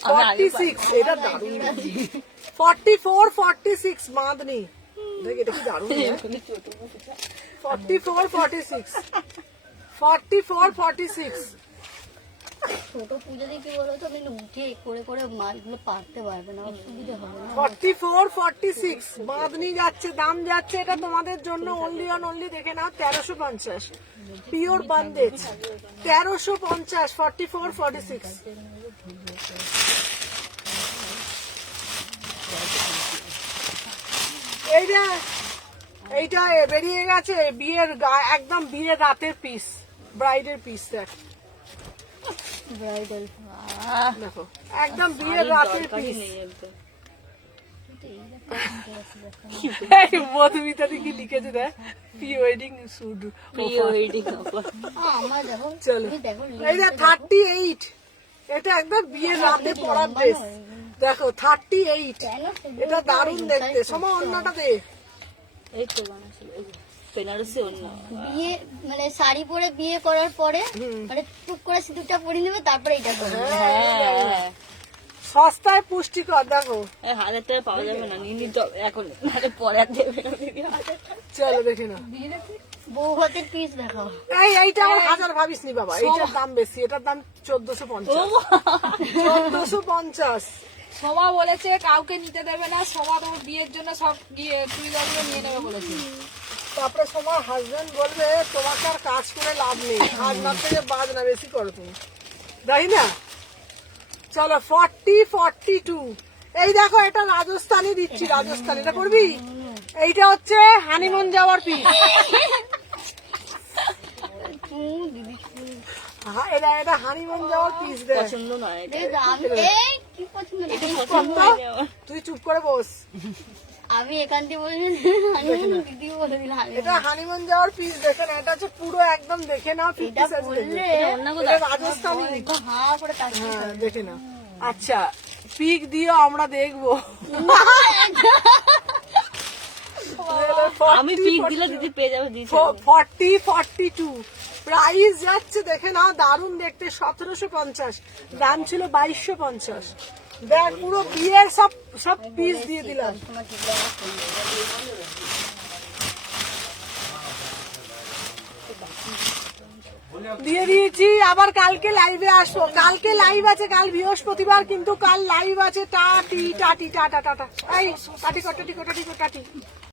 46, এটা দারুণ। 44, 46 বাঁধনি। দেখ এটা কি দারুণ। 44, 46, 44, 46। ছোট পুজো দিয়ে কি বলো তো আমি উঠে করে করে মাছগুলো পারতে পারবে না অসুবিধা হবে না 44, 46 বাঁধনি যাচ্ছে, দাম যাচ্ছে। এটা তোমাদের জন্য অনলি অন অনলি। দেখে নাও, 1350 পিওর বান্দেজ, 1350, 44, 46। এইটা বেরিয়ে গেছে বিয়ের একদম বিয়ের রাতের পিস, ব্রাইডের পিস। দেখ, ব্রাইডাল দেখো, একদম বিয়ের রাতের পিস। মধুমিতা কি লিখেছে দেখ, প্রি ওয়েডিং শুট। আমার দেখো চলো, তুমি দেখো এইটা 38, এটা একদম বিয়ের রাতে পরার ড্রেস। দেখো 38, কেন এটা দারুণ দেখতে। সময় অন্যটা দে। এই তো বানাচ্ছিল বেনারসি অন্য। বিয়ে মানে শাড়ি পরে বিয়ে করার পরে মানে টুক করে সিঁদুরটা পরে নেবে তারপরে এটা করবে হ্যাঁ সস্তায় পুষ্টিকর। দেখো, 1000 টাকা পাওয়া যাবে না, নিয়ে নিতে হবে এখন, নাহলে পরে আর দেবে না দিদি 1000 টাকা। চলো দেখে নাও। বউ হাতের পিস দেখাও এইটা আমার 1000 ভাবিস নি বাবা, এইটার দাম বেশি, এটার দাম 1450, 1450। সোমা বলেছে কাউকে নিতে দেবে না, সোমা তোমার বিয়ের জন্য সব চুড়িদারগুলো নিয়ে নেবে বলেছে। তারপরে তোমার হাজবেন্ড বলবে তোমাকে আর কাজ করে লাভ নেই, কাজ না থেকে বাজ না বেশি করো তুমি, তাই না? চলো 40, 42। এই দেখো, এটা রাজস্থানি দিচ্ছি, রাজস্থানি। এটা করবি? এইটা হচ্ছে হানিমুন যাওয়ার পিস। এটা হানিমুন যাওয়ার পিস। দেখ, পছন্দ নয় এটা। আমি এই কি পছন্দ না? পছন্দ হয়নি আমার। তুই চুপ করে বস। আমি এখান থেকে বলছি দিদি বলে দিল এটা হানিমুন যাওয়ার পিস। দেখেন, এটা হচ্ছে পুরো একদম, দেখে নাও, 50 size বললে এটা রাজস্থানি। হা করে তাকিয়ে হ্যাঁ, দেখে নাও। আচ্ছা, পিক দিও, আমরা দেখবো। আমি পিক দিলে দিদি পেয়ে যাবে, দিদি 40, 42 প্রাইস যাচ্ছে। দেখে নাও, দারুণ দেখতে। 1750, দাম ছিল 2250। দেখ, পুরো বিয়ের সব সব পিস দিয়ে দিলাম। দিয়ে দিয়েছি। আবার কালকে লাইভে আসবো। কালকে লাইভ আছে, কাল বৃহস্পতিবার, কিন্তু কাল লাইভ আছে। টাটি টাটি টাটা টাটা। এই টাটি টাটি টাটি টাটি।